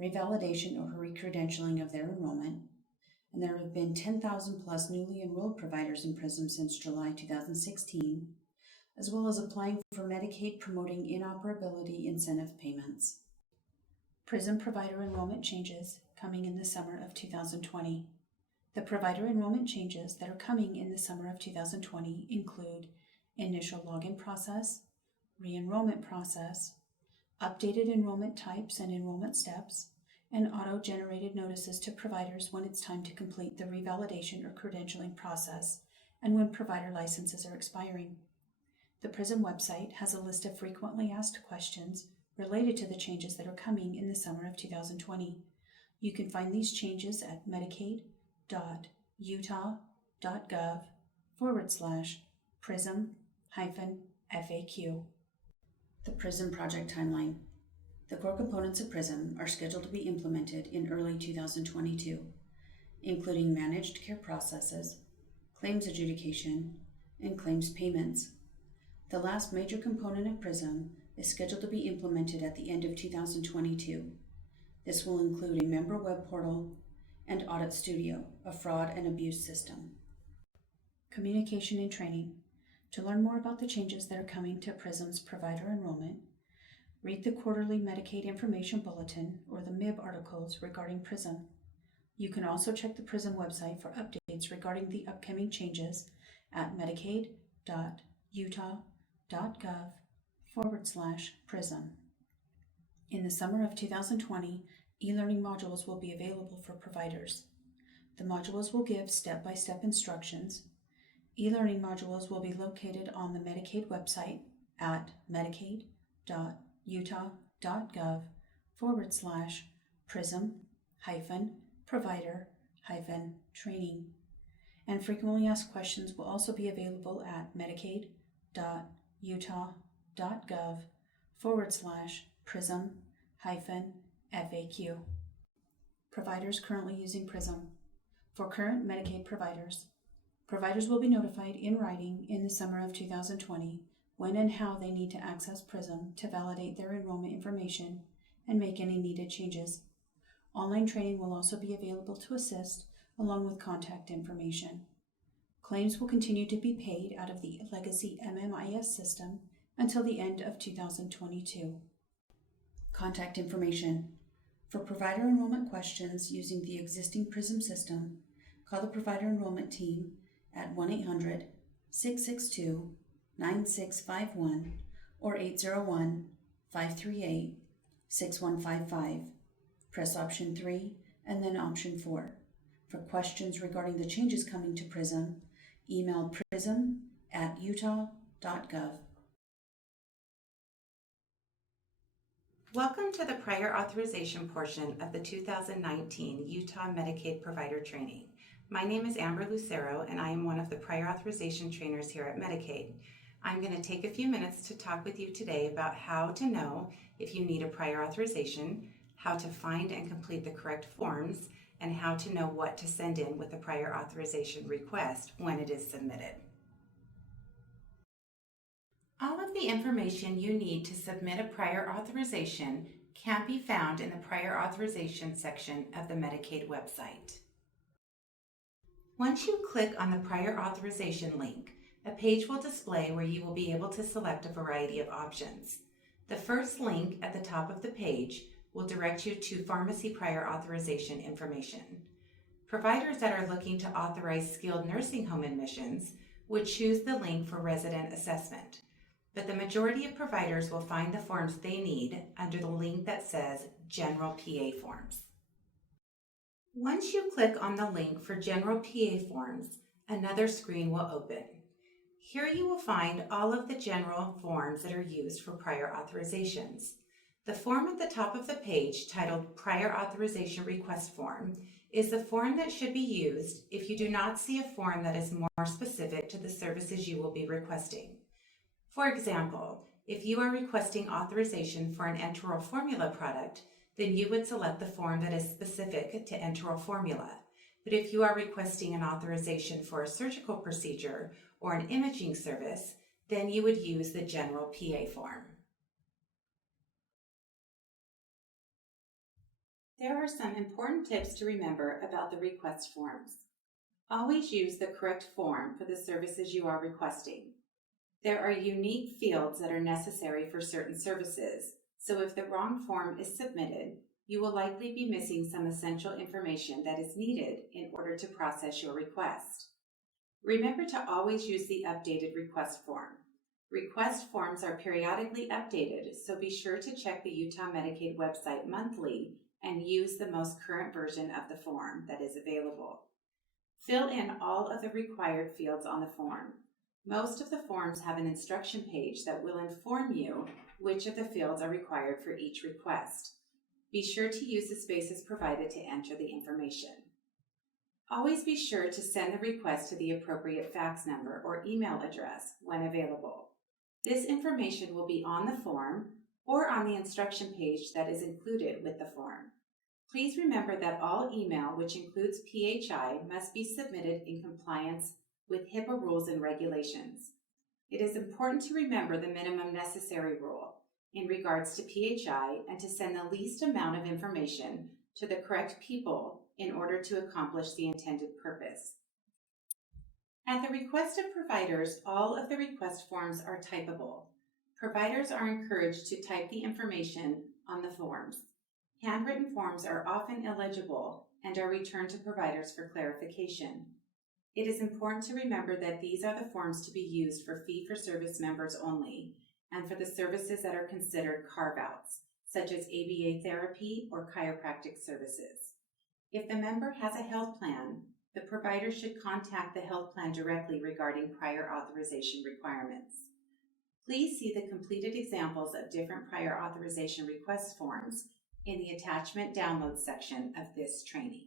revalidation or recredentialing of their enrollment, and there have been 10,000 plus newly enrolled providers in PRISM since July 2016, as well as applying for Medicaid promoting inoperability incentive payments. PRISM provider enrollment changes coming in the summer of 2020. The provider enrollment changes that are coming in the summer of 2020 include initial login process, re-enrollment process, updated enrollment types and enrollment steps, and auto-generated notices to providers when it's time to complete the revalidation or credentialing process and when provider licenses are expiring. The PRISM website has a list of frequently asked questions related to the changes that are coming in the summer of 2020. You can find these changes at medicaid.utah.gov/PRISM-FAQ. The PRISM project timeline. The core components of PRISM are scheduled to be implemented in early 2022, including managed care processes, claims adjudication, and claims payments. The last major component of PRISM is scheduled to be implemented at the end of 2022. This will include a member web portal and Audit Studio, a fraud and abuse system. Communication and training. To learn more about the changes that are coming to PRISM's provider enrollment, read the quarterly Medicaid Information Bulletin or the MIB articles regarding PRISM. You can also check the PRISM website for updates regarding the upcoming changes at medicaid.utah.gov/PRISM. medicaid.utah.gov/PRISM. In the summer of 2020, e-learning modules will be available for providers. The modules will give step-by-step instructions. E-learning modules will be located on the Medicaid website at medicaid.utah.gov/PRISM-provider-training. And frequently asked questions will also be available at medicaid.utah.gov/PRISM-FAQ. Providers currently using PRISM. For current Medicaid providers, providers will be notified in writing in the summer of 2020 when and how they need to access PRISM to validate their enrollment information and make any needed changes. Online training will also be available to assist, along with contact information. Claims will continue to be paid out of the legacy MMIS system until the end of 2022. Contact information. For provider enrollment questions using the existing PRISM system, call the provider enrollment team at 1-800-662-9651 or 801-538-6155. Press option 3 and then option 4. For questions regarding the changes coming to PRISM, email prism@utah.gov. Welcome to the prior authorization portion of the 2019 Utah Medicaid Provider Training. My name is Amber Lucero, and I am one of the prior authorization trainers here at Medicaid. I'm going to take a few minutes to talk with you today about how to know if you need a prior authorization, how to find and complete the correct forms, and how to know what to send in with a prior authorization request when it is submitted. All of the information you need to submit a prior authorization can be found in the prior authorization section of the Medicaid website. Once you click on the prior authorization link, a page will display where you will be able to select a variety of options. The first link at the top of the page will direct you to pharmacy prior authorization information. Providers that are looking to authorize skilled nursing home admissions would choose the link for resident assessment, but the majority of providers will find the forms they need under the link that says General PA Forms. Once you click on the link for General PA Forms, another screen will open. Here you will find all of the general forms that are used for prior authorizations. The form at the top of the page, titled Prior Authorization Request Form, is the form that should be used if you do not see a form that is more specific to the services you will be requesting. For example, if you are requesting authorization for an enteral formula product, then you would select the form that is specific to enteral formula. But if you are requesting an authorization for a surgical procedure or an imaging service, then you would use the General PA form. There are some important tips to remember about the request forms. Always use the correct form for the services you are requesting. There are unique fields that are necessary for certain services, so if the wrong form is submitted, you will likely be missing some essential information that is needed in order to process your request. Remember to always use the updated request form. Request forms are periodically updated, so be sure to check the Utah Medicaid website monthly and use the most current version of the form that is available. Fill in all of the required fields on the form. Most of the forms have an instruction page that will inform you which of the fields are required for each request. Be sure to use the spaces provided to enter the information. Always be sure to send the request to the appropriate fax number or email address when available. This information will be on the form or on the instruction page that is included with the form. Please remember that all email, which includes PHI, must be submitted in compliance with HIPAA rules and regulations. It is important to remember the minimum necessary rule in regards to PHI and to send the least amount of information to the correct people in order to accomplish the intended purpose. At the request of providers, all of the request forms are typable. Providers are encouraged to type the information on the forms. Handwritten forms are often illegible and are returned to providers for clarification. It is important to remember that these are the forms to be used for fee-for-service members only and for the services that are considered carve-outs, such as ABA therapy or chiropractic services. If the member has a health plan, the provider should contact the health plan directly regarding prior authorization requirements. Please see the completed examples of different prior authorization request forms in the attachment download section of this training.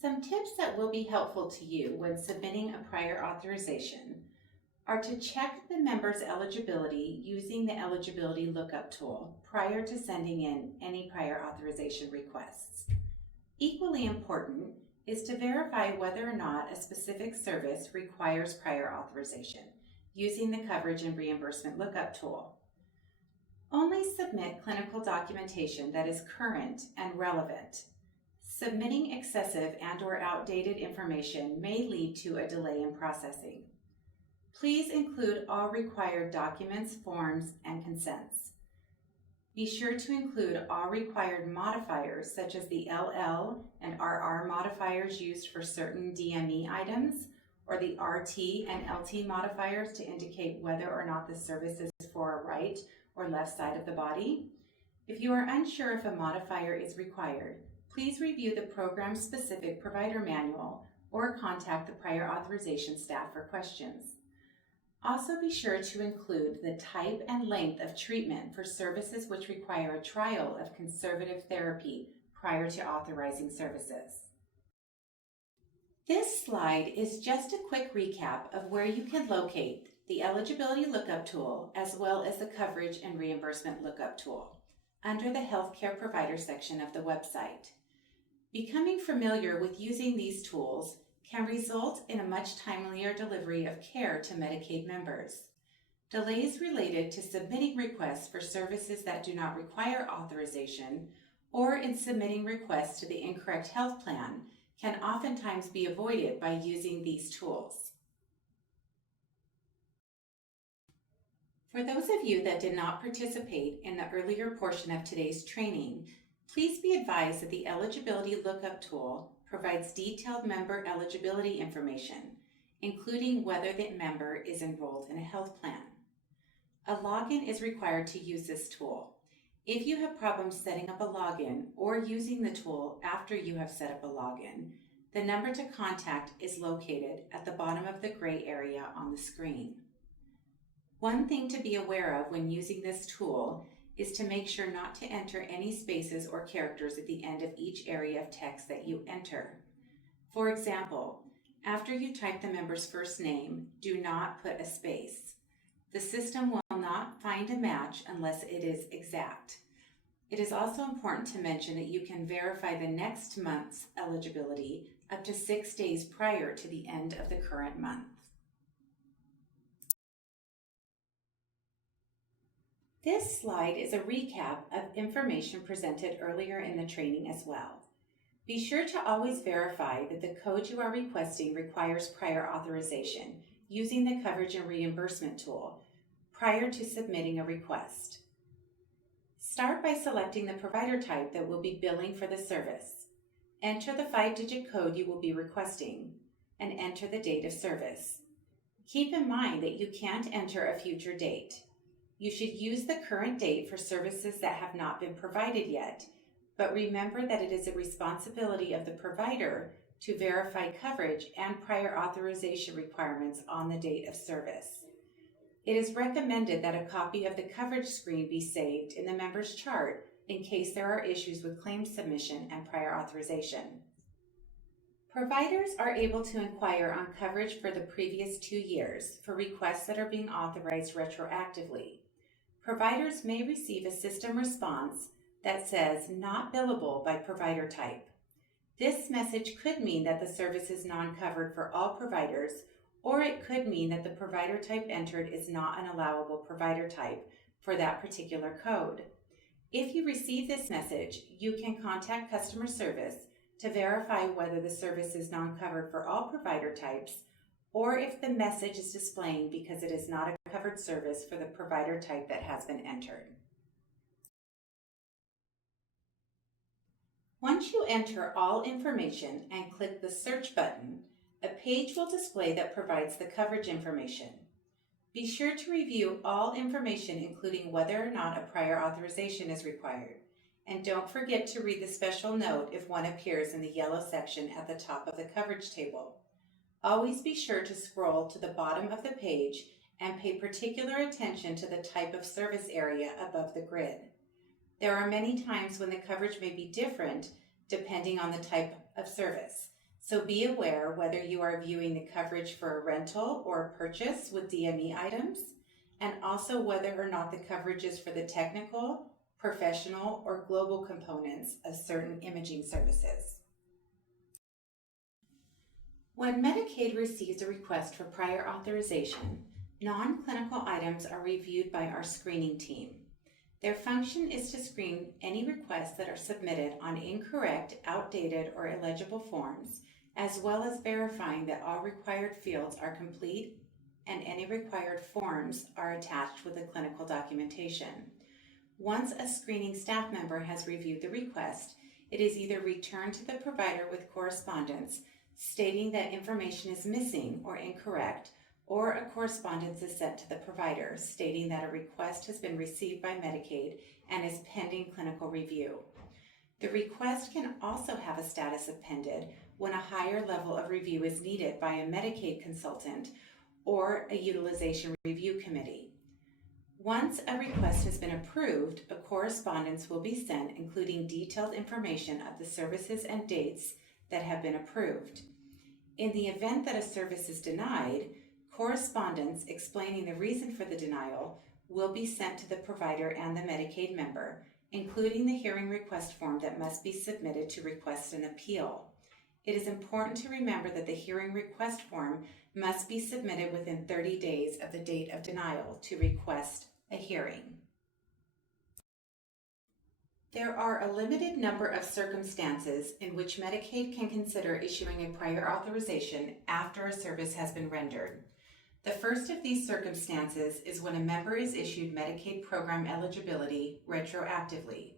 Some tips that will be helpful to you when submitting a prior authorization are to check the member's eligibility using the Eligibility Lookup Tool prior to sending in any prior authorization requests. Equally important is to verify whether or not a specific service requires prior authorization using the Coverage and Reimbursement Lookup Tool. Only submit clinical documentation that is current and relevant. Submitting excessive and/or outdated information may lead to a delay in processing. Please include all required documents, forms, and consents. Be sure to include all required modifiers such as the LL and RR modifiers used for certain DME items, or the RT and LT modifiers to indicate whether or not the service is for a right or left side of the body. If you are unsure if a modifier is required, please review the program-specific provider manual or contact the prior authorization staff for questions. Also be sure to include the type and length of treatment for services which require a trial of conservative therapy prior to authorizing services. This slide is just a quick recap of where you can locate the Eligibility Lookup Tool as well as the Coverage and Reimbursement Lookup Tool under the Healthcare Provider section of the website. Becoming familiar with using these tools can result in a much timelier delivery of care to Medicaid members. Delays related to submitting requests for services that do not require authorization or in submitting requests to the incorrect health plan can oftentimes be avoided by using these tools. For those of you that did not participate in the earlier portion of today's training, please be advised that the Eligibility Lookup Tool provides detailed member eligibility information, including whether the member is enrolled in a health plan. A login is required to use this tool. If you have problems setting up a login or using the tool after you have set up a login, the number to contact is located at the bottom of the gray area on the screen. One thing to be aware of when using this tool is to make sure not to enter any spaces or characters at the end of each area of text that you enter. For example, after you type the member's first name, do not put a space. The system will not find a match unless it is exact. It is also important to mention that you can verify the next month's eligibility up to 6 days prior to the end of the current month. This slide is a recap of information presented earlier in the training as well. Be sure to always verify that the code you are requesting requires prior authorization using the Coverage and Reimbursement tool prior to submitting a request. Start by selecting the provider type that will be billing for the service. Enter the 5-digit code you will be requesting and enter the date of service. Keep in mind that you can't enter a future date. You should use the current date for services that have not been provided yet, but remember that it is a responsibility of the provider to verify coverage and prior authorization requirements on the date of service. It is recommended that a copy of the coverage screen be saved in the member's chart in case there are issues with claim submission and prior authorization. Providers are able to inquire on coverage for the previous 2 years for requests that are being authorized retroactively. Providers may receive a system response that says not billable by provider type. This message could mean that the service is non-covered for all providers, or it could mean that the provider type entered is not an allowable provider type for that particular code. If you receive this message, you can contact customer service to verify whether the service is non-covered for all provider types, or if the message is displaying because it is not a covered service for the provider type that has been entered. Once you enter all information and click the search button, A page will display that provides the coverage information. Be sure to review all information, including whether or not a prior authorization is required. And don't forget to read the special note if one appears in the yellow section at the top of the coverage table. Always be sure to scroll to the bottom of the page and pay particular attention to the type of service area above the grid. There are many times when the coverage may be different depending on the type of service. So be aware whether you are viewing the coverage for a rental or a purchase with DME items, and also whether or not the coverage is for the technical, professional, or global components of certain imaging services. When Medicaid receives a request for prior authorization, non-clinical items are reviewed by our screening team. Their function is to screen any requests that are submitted on incorrect, outdated, or illegible forms, as well as verifying that all required fields are complete and any required forms are attached with the clinical documentation. Once a screening staff member has reviewed the request, it is either returned to the provider with correspondence stating that information is missing or incorrect, or a correspondence is sent to the provider stating that a request has been received by Medicaid and is pending clinical review. The request can also have a status of pending when a higher level of review is needed by a Medicaid consultant or a utilization review committee. Once a request has been approved, a correspondence will be sent including detailed information of the services and dates that have been approved. In the event that a service is denied, correspondence explaining the reason for the denial will be sent to the provider and the Medicaid member, including the hearing request form that must be submitted to request an appeal. It is important to remember that the hearing request form must be submitted within 30 days of the date of denial to request a hearing. There are a limited number of circumstances in which Medicaid can consider issuing a prior authorization after a service has been rendered. The first of these circumstances is when a member is issued Medicaid program eligibility retroactively.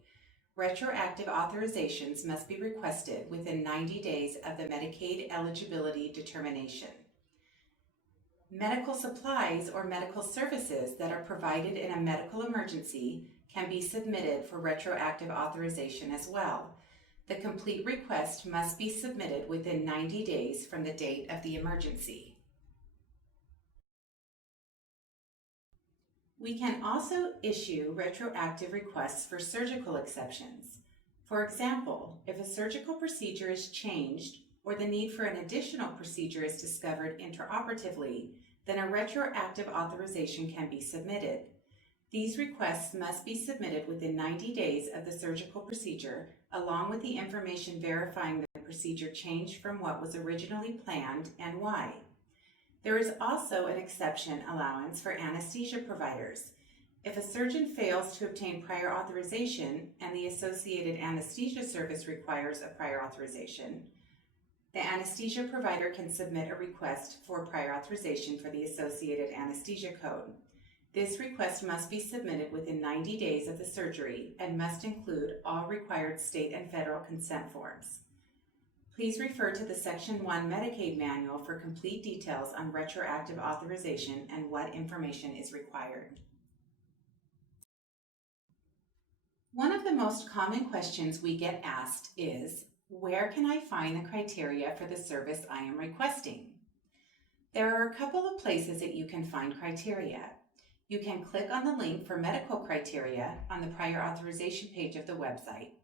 Retroactive authorizations must be requested within 90 days of the Medicaid eligibility determination. Medical supplies or medical services that are provided in a medical emergency can be submitted for retroactive authorization as well. The complete request must be submitted within 90 days from the date of the emergency. We can also issue retroactive requests for surgical exceptions. For example, if a surgical procedure is changed or the need for an additional procedure is discovered intraoperatively, then a retroactive authorization can be submitted. These requests must be submitted within 90 days of the surgical procedure, along with the information verifying the procedure changed from what was originally planned and why. There is also an exception allowance for anesthesia providers. If a surgeon fails to obtain prior authorization and the associated anesthesia service requires a prior authorization, the anesthesia provider can submit a request for prior authorization for the associated anesthesia code. This request must be submitted within 90 days of the surgery and must include all required state and federal consent forms. Please refer to the Section 1 Medicaid Manual for complete details on retroactive authorization and what information is required. One of the most common questions we get asked is, where can I find the criteria for the service I am requesting? There are a couple of places that you can find criteria. You can click on the link for medical criteria on the prior authorization page of the website.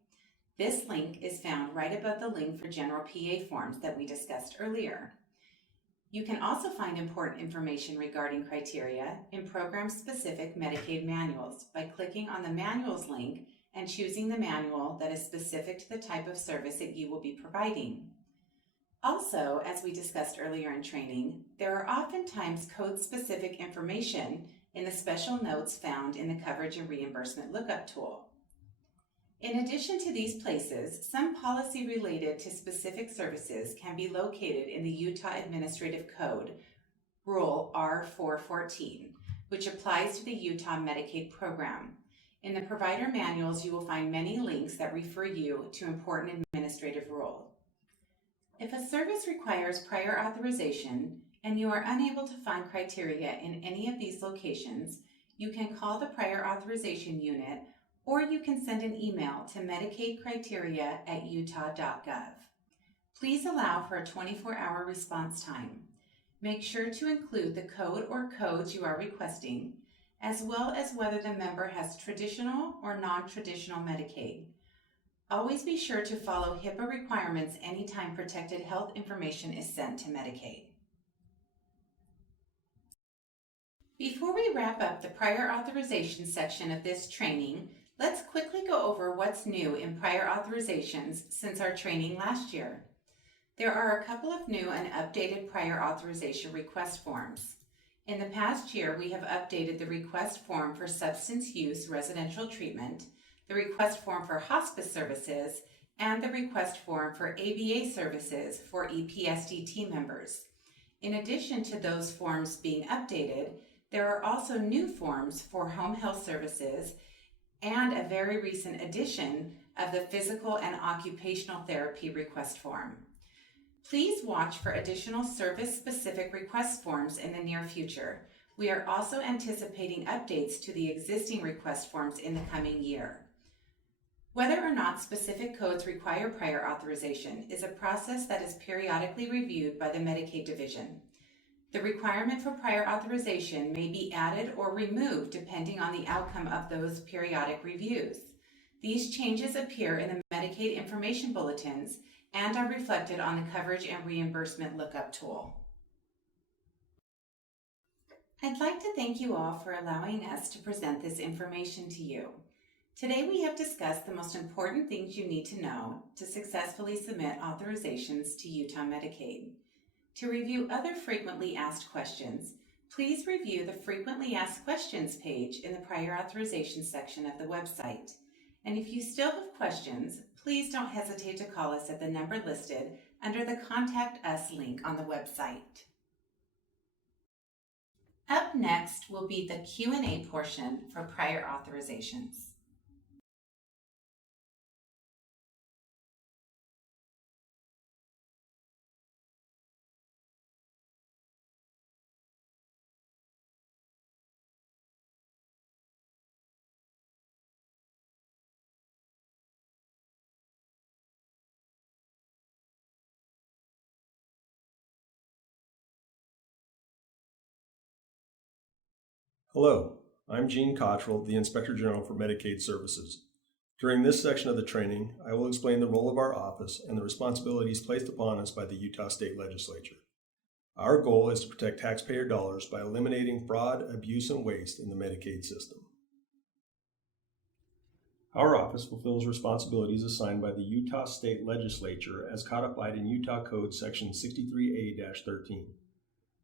This link is found right above the link for general PA forms that we discussed earlier. You can also find important information regarding criteria in program-specific Medicaid manuals by clicking on the manuals link and choosing the manual that is specific to the type of service that you will be providing. Also, as we discussed earlier in training, there are oftentimes code-specific information in the special notes found in the Coverage and Reimbursement Lookup Tool. In addition to these places, some policy related to specific services can be located in the Utah Administrative Code, Rule R414, which applies to the Utah Medicaid program. In the provider manuals, you will find many links that refer you to important administrative rules. If a service requires prior authorization and you are unable to find criteria in any of these locations, you can call the Prior Authorization Unit or you can send an email to medicaidcriteria@utah.gov. Please allow for a 24-hour response time. Make sure to include the code or codes you are requesting, as well as whether the member has traditional or non-traditional Medicaid. Always be sure to follow HIPAA requirements anytime protected health information is sent to Medicaid. Before we wrap up the prior authorization section of this training, let's quickly go over what's new in prior authorizations since our training last year. There are a couple of new and updated prior authorization request forms. In the past year, we have updated the request form for substance use residential treatment, the request form for hospice services, and the request form for ABA services for EPSDT members. In addition to those forms being updated, there are also new forms for home health services and a very recent addition of the physical and occupational therapy request form. Please watch for additional service-specific request forms in the near future. We are also anticipating updates to the existing request forms in the coming year. Whether or not specific codes require prior authorization is a process that is periodically reviewed by the Medicaid Division. The requirement for prior authorization may be added or removed depending on the outcome of those periodic reviews. These changes appear in the Medicaid information bulletins and are reflected on the Coverage and Reimbursement Lookup Tool. I'd like to thank you all for allowing us to present this information to you. Today we have discussed the most important things you need to know to successfully submit authorizations to Utah Medicaid. To review other frequently asked questions, please review the Frequently Asked Questions page in the Prior Authorization section of the website. And if you still have questions, please don't hesitate to call us at the number listed under the Contact Us link on the website. Up next will be the Q&A portion for prior authorizations. Hello, I'm Gene Cottrell, the Inspector General for Medicaid Services. During this section of the training, I will explain the role of our office and the responsibilities placed upon us by the Utah State Legislature. Our goal is to protect taxpayer dollars by eliminating fraud, abuse, and waste in the Medicaid system. Our office fulfills responsibilities assigned by the Utah State Legislature as codified in Utah Code Section 63A-13.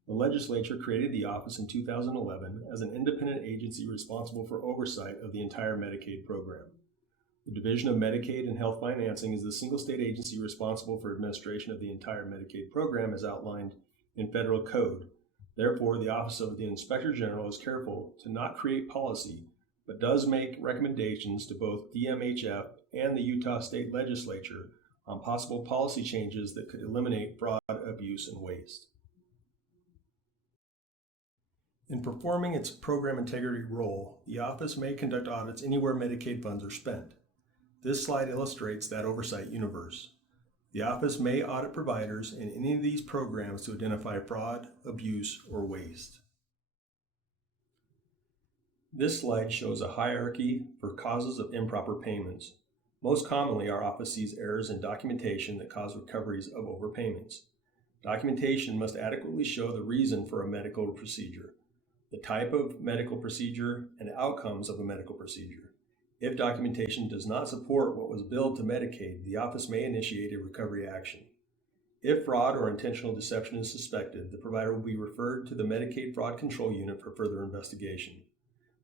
The legislature created the office in 2011 as an independent agency responsible for oversight of the entire Medicaid program. The Division of Medicaid and Health Financing is the single state agency responsible for administration of the entire Medicaid program as outlined in federal code. Therefore, the Office of the Inspector General is careful to not create policy, but does make recommendations to both DMHF and the Utah State Legislature on possible policy changes that could eliminate fraud, abuse, and waste. In performing its program integrity role, the office may conduct audits anywhere Medicaid funds are spent. This slide illustrates that oversight universe. The office may audit providers in any of these programs to identify fraud, abuse, or waste. This slide shows a hierarchy for causes of improper payments. Most commonly, our office sees errors in documentation that cause recoveries of overpayments. Documentation must adequately show the reason for a medical procedure, the type of medical procedure, and outcomes of a medical procedure. If documentation does not support what was billed to Medicaid, the office may initiate a recovery action. If fraud or intentional deception is suspected, the provider will be referred to the Medicaid Fraud Control Unit for further investigation.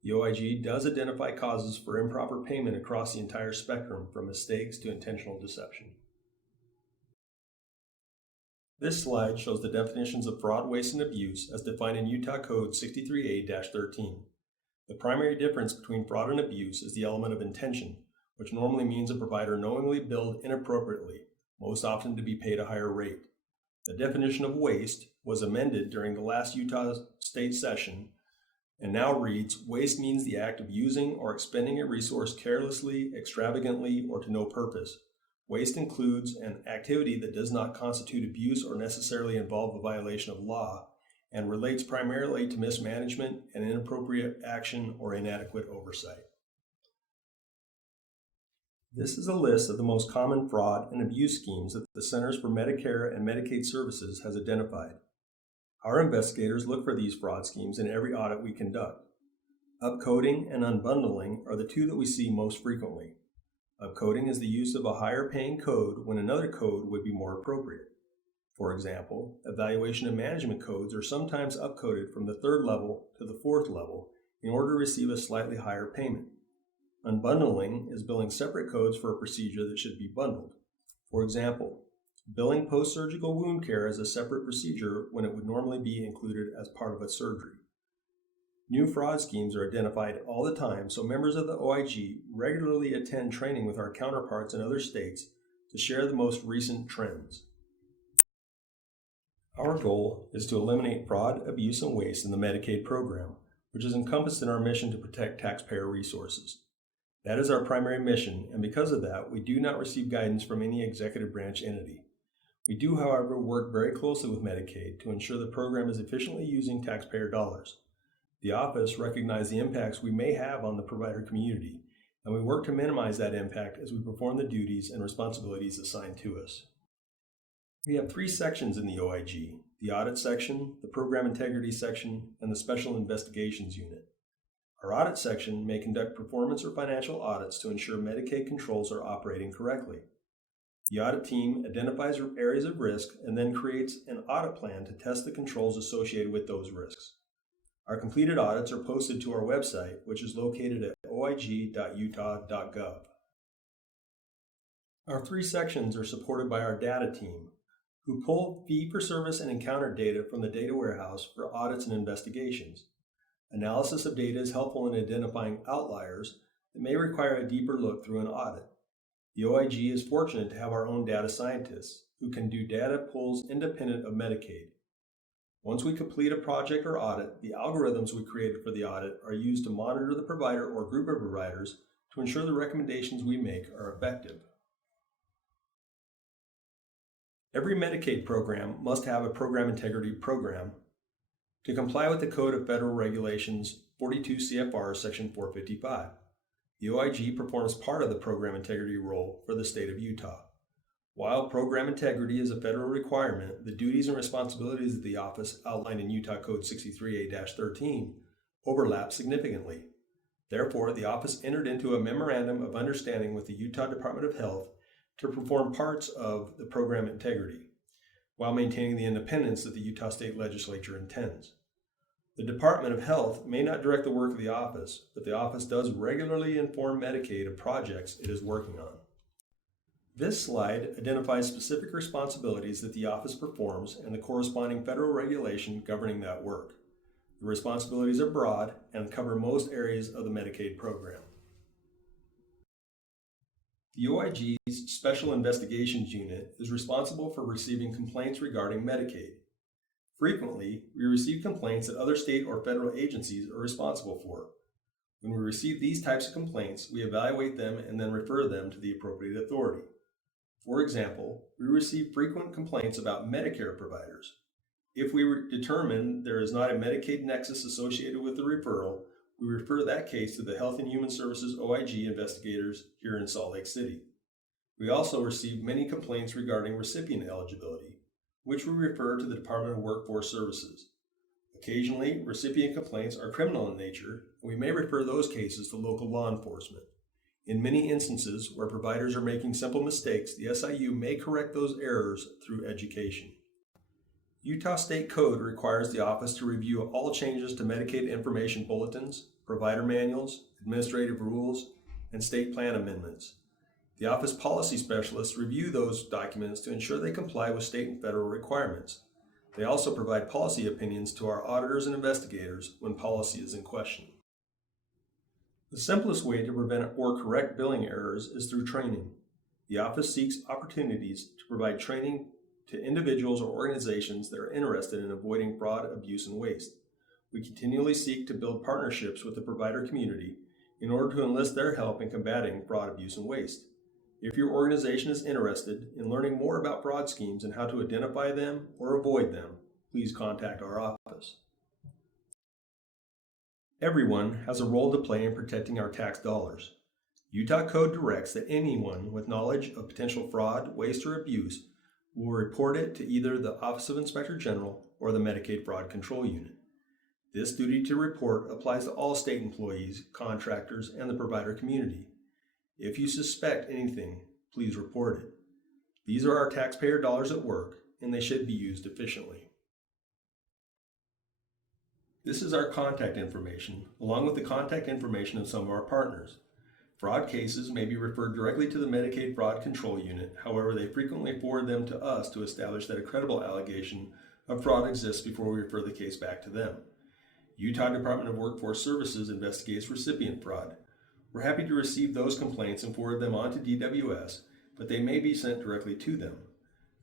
The OIG does identify causes for improper payment across the entire spectrum, from mistakes to intentional deception. This slide shows the definitions of fraud, waste, and abuse as defined in Utah Code 63A-13. The primary difference between fraud and abuse is the element of intention, which normally means a provider knowingly billed inappropriately, most often to be paid a higher rate. The definition of waste was amended during the last Utah state session and now reads, waste means the act of using or expending a resource carelessly, extravagantly, or to no purpose. Waste includes an activity that does not constitute abuse or necessarily involve a violation of law and relates primarily to mismanagement and inappropriate action or inadequate oversight. This is a list of the most common fraud and abuse schemes that the Centers for Medicare and Medicaid Services has identified. Our investigators look for these fraud schemes in every audit we conduct. Upcoding and unbundling are the two that we see most frequently. Upcoding is the use of a higher paying code when another code would be more appropriate. For example, evaluation and management codes are sometimes upcoded from the 3rd level to the 4th level in order to receive a slightly higher payment. Unbundling is billing separate codes for a procedure that should be bundled. For example, billing post-surgical wound care as a separate procedure when it would normally be included as part of a surgery. New fraud schemes are identified all the time, so members of the OIG regularly attend training with our counterparts in other states to share the most recent trends. Our goal is to eliminate fraud, abuse, and waste in the Medicaid program, which is encompassed in our mission to protect taxpayer resources. That is our primary mission, and because of that, we do not receive guidance from any executive branch entity. We do, however, work very closely with Medicaid to ensure the program is efficiently using taxpayer dollars. The office recognizes the impacts we may have on the provider community, and we work to minimize that impact as we perform the duties and responsibilities assigned to us. We have 3 sections in the OIG: the audit section, the program integrity section, and the special investigations unit. Our audit section may conduct performance or financial audits to ensure Medicaid controls are operating correctly. The audit team identifies areas of risk and then creates an audit plan to test the controls associated with those risks. Our completed audits are posted to our website, which is located at oig.utah.gov. Our 3 sections are supported by our data team, who pull fee-for-service and encounter data from the data warehouse for audits and investigations. Analysis of data is helpful in identifying outliers that may require a deeper look through an audit. The OIG is fortunate to have our own data scientists who can do data pulls independent of Medicaid. Once we complete a project or audit, the algorithms we created for the audit are used to monitor the provider or group of providers to ensure the recommendations we make are effective. Every Medicaid program must have a program integrity program to comply with the Code of Federal Regulations 42 CFR Section 455. The OIG performs part of the program integrity role for the state of Utah. While program integrity is a federal requirement, the duties and responsibilities of the office outlined in Utah Code 63A-13 overlap significantly. Therefore, the office entered into a memorandum of understanding with the Utah Department of Health to perform parts of the program integrity, while maintaining the independence that the Utah State Legislature intends. The Department of Health may not direct the work of the office, but the office does regularly inform Medicaid of projects it is working on. This slide identifies specific responsibilities that the office performs and the corresponding federal regulation governing that work. The responsibilities are broad and cover most areas of the Medicaid program. The OIG's Special Investigations Unit is responsible for receiving complaints regarding Medicaid. Frequently, we receive complaints that other state or federal agencies are responsible for. When we receive these types of complaints, we evaluate them and then refer them to the appropriate authority. For example, we receive frequent complaints about Medicare providers. If we determine there is not a Medicaid nexus associated with the referral, we refer that case to the Health and Human Services OIG investigators here in Salt Lake City. We also receive many complaints regarding recipient eligibility, which we refer to the Department of Workforce Services. Occasionally, recipient complaints are criminal in nature, and we may refer those cases to local law enforcement. In many instances where providers are making simple mistakes, the SIU may correct those errors through education. Utah State Code requires the office to review all changes to Medicaid information bulletins, provider manuals, administrative rules, and state plan amendments. The office policy specialists review those documents to ensure they comply with state and federal requirements. They also provide policy opinions to our auditors and investigators when policy is in question. The simplest way to prevent or correct billing errors is through training. The office seeks opportunities to provide training to individuals or organizations that are interested in avoiding fraud, abuse, and waste. We continually seek to build partnerships with the provider community in order to enlist their help in combating fraud, abuse, and waste. If your organization is interested in learning more about fraud schemes and how to identify them or avoid them, please contact our office. Everyone has a role to play in protecting our tax dollars. Utah Code directs that anyone with knowledge of potential fraud, waste, or abuse will report it to either the Office of Inspector General or the Medicaid Fraud Control Unit. This duty to report applies to all state employees, contractors, and the provider community. If you suspect anything, please report it. These are our taxpayer dollars at work, and they should be used efficiently. This is our contact information, along with the contact information of some of our partners. Fraud cases may be referred directly to the Medicaid Fraud Control Unit. However, they frequently forward them to us to establish that a credible allegation of fraud exists before we refer the case back to them. Utah Department of Workforce Services investigates recipient fraud. We're happy to receive those complaints and forward them on to DWS, but they may be sent directly to them.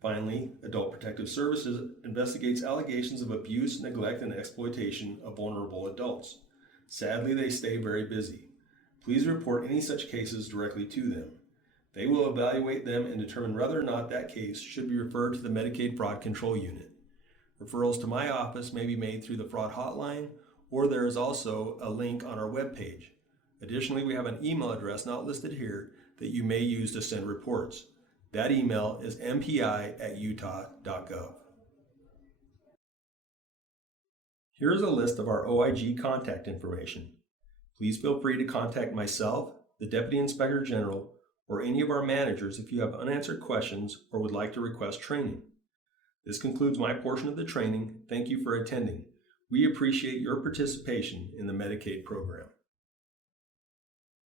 Finally, Adult Protective Services investigates allegations of abuse, neglect, and exploitation of vulnerable adults. Sadly, they stay very busy. Please report any such cases directly to them. They will evaluate them and determine whether or not that case should be referred to the Medicaid Fraud Control Unit. Referrals to my office may be made through the fraud hotline, or there is also a link on our webpage. Additionally, we have an email address not listed here that you may use to send reports. That email is mpi@utah.gov. Here is a list of our OIG contact information. Please feel free to contact myself, the Deputy Inspector General, or any of our managers if you have unanswered questions or would like to request training. This concludes my portion of the training. Thank you for attending. We appreciate your participation in the Medicaid program.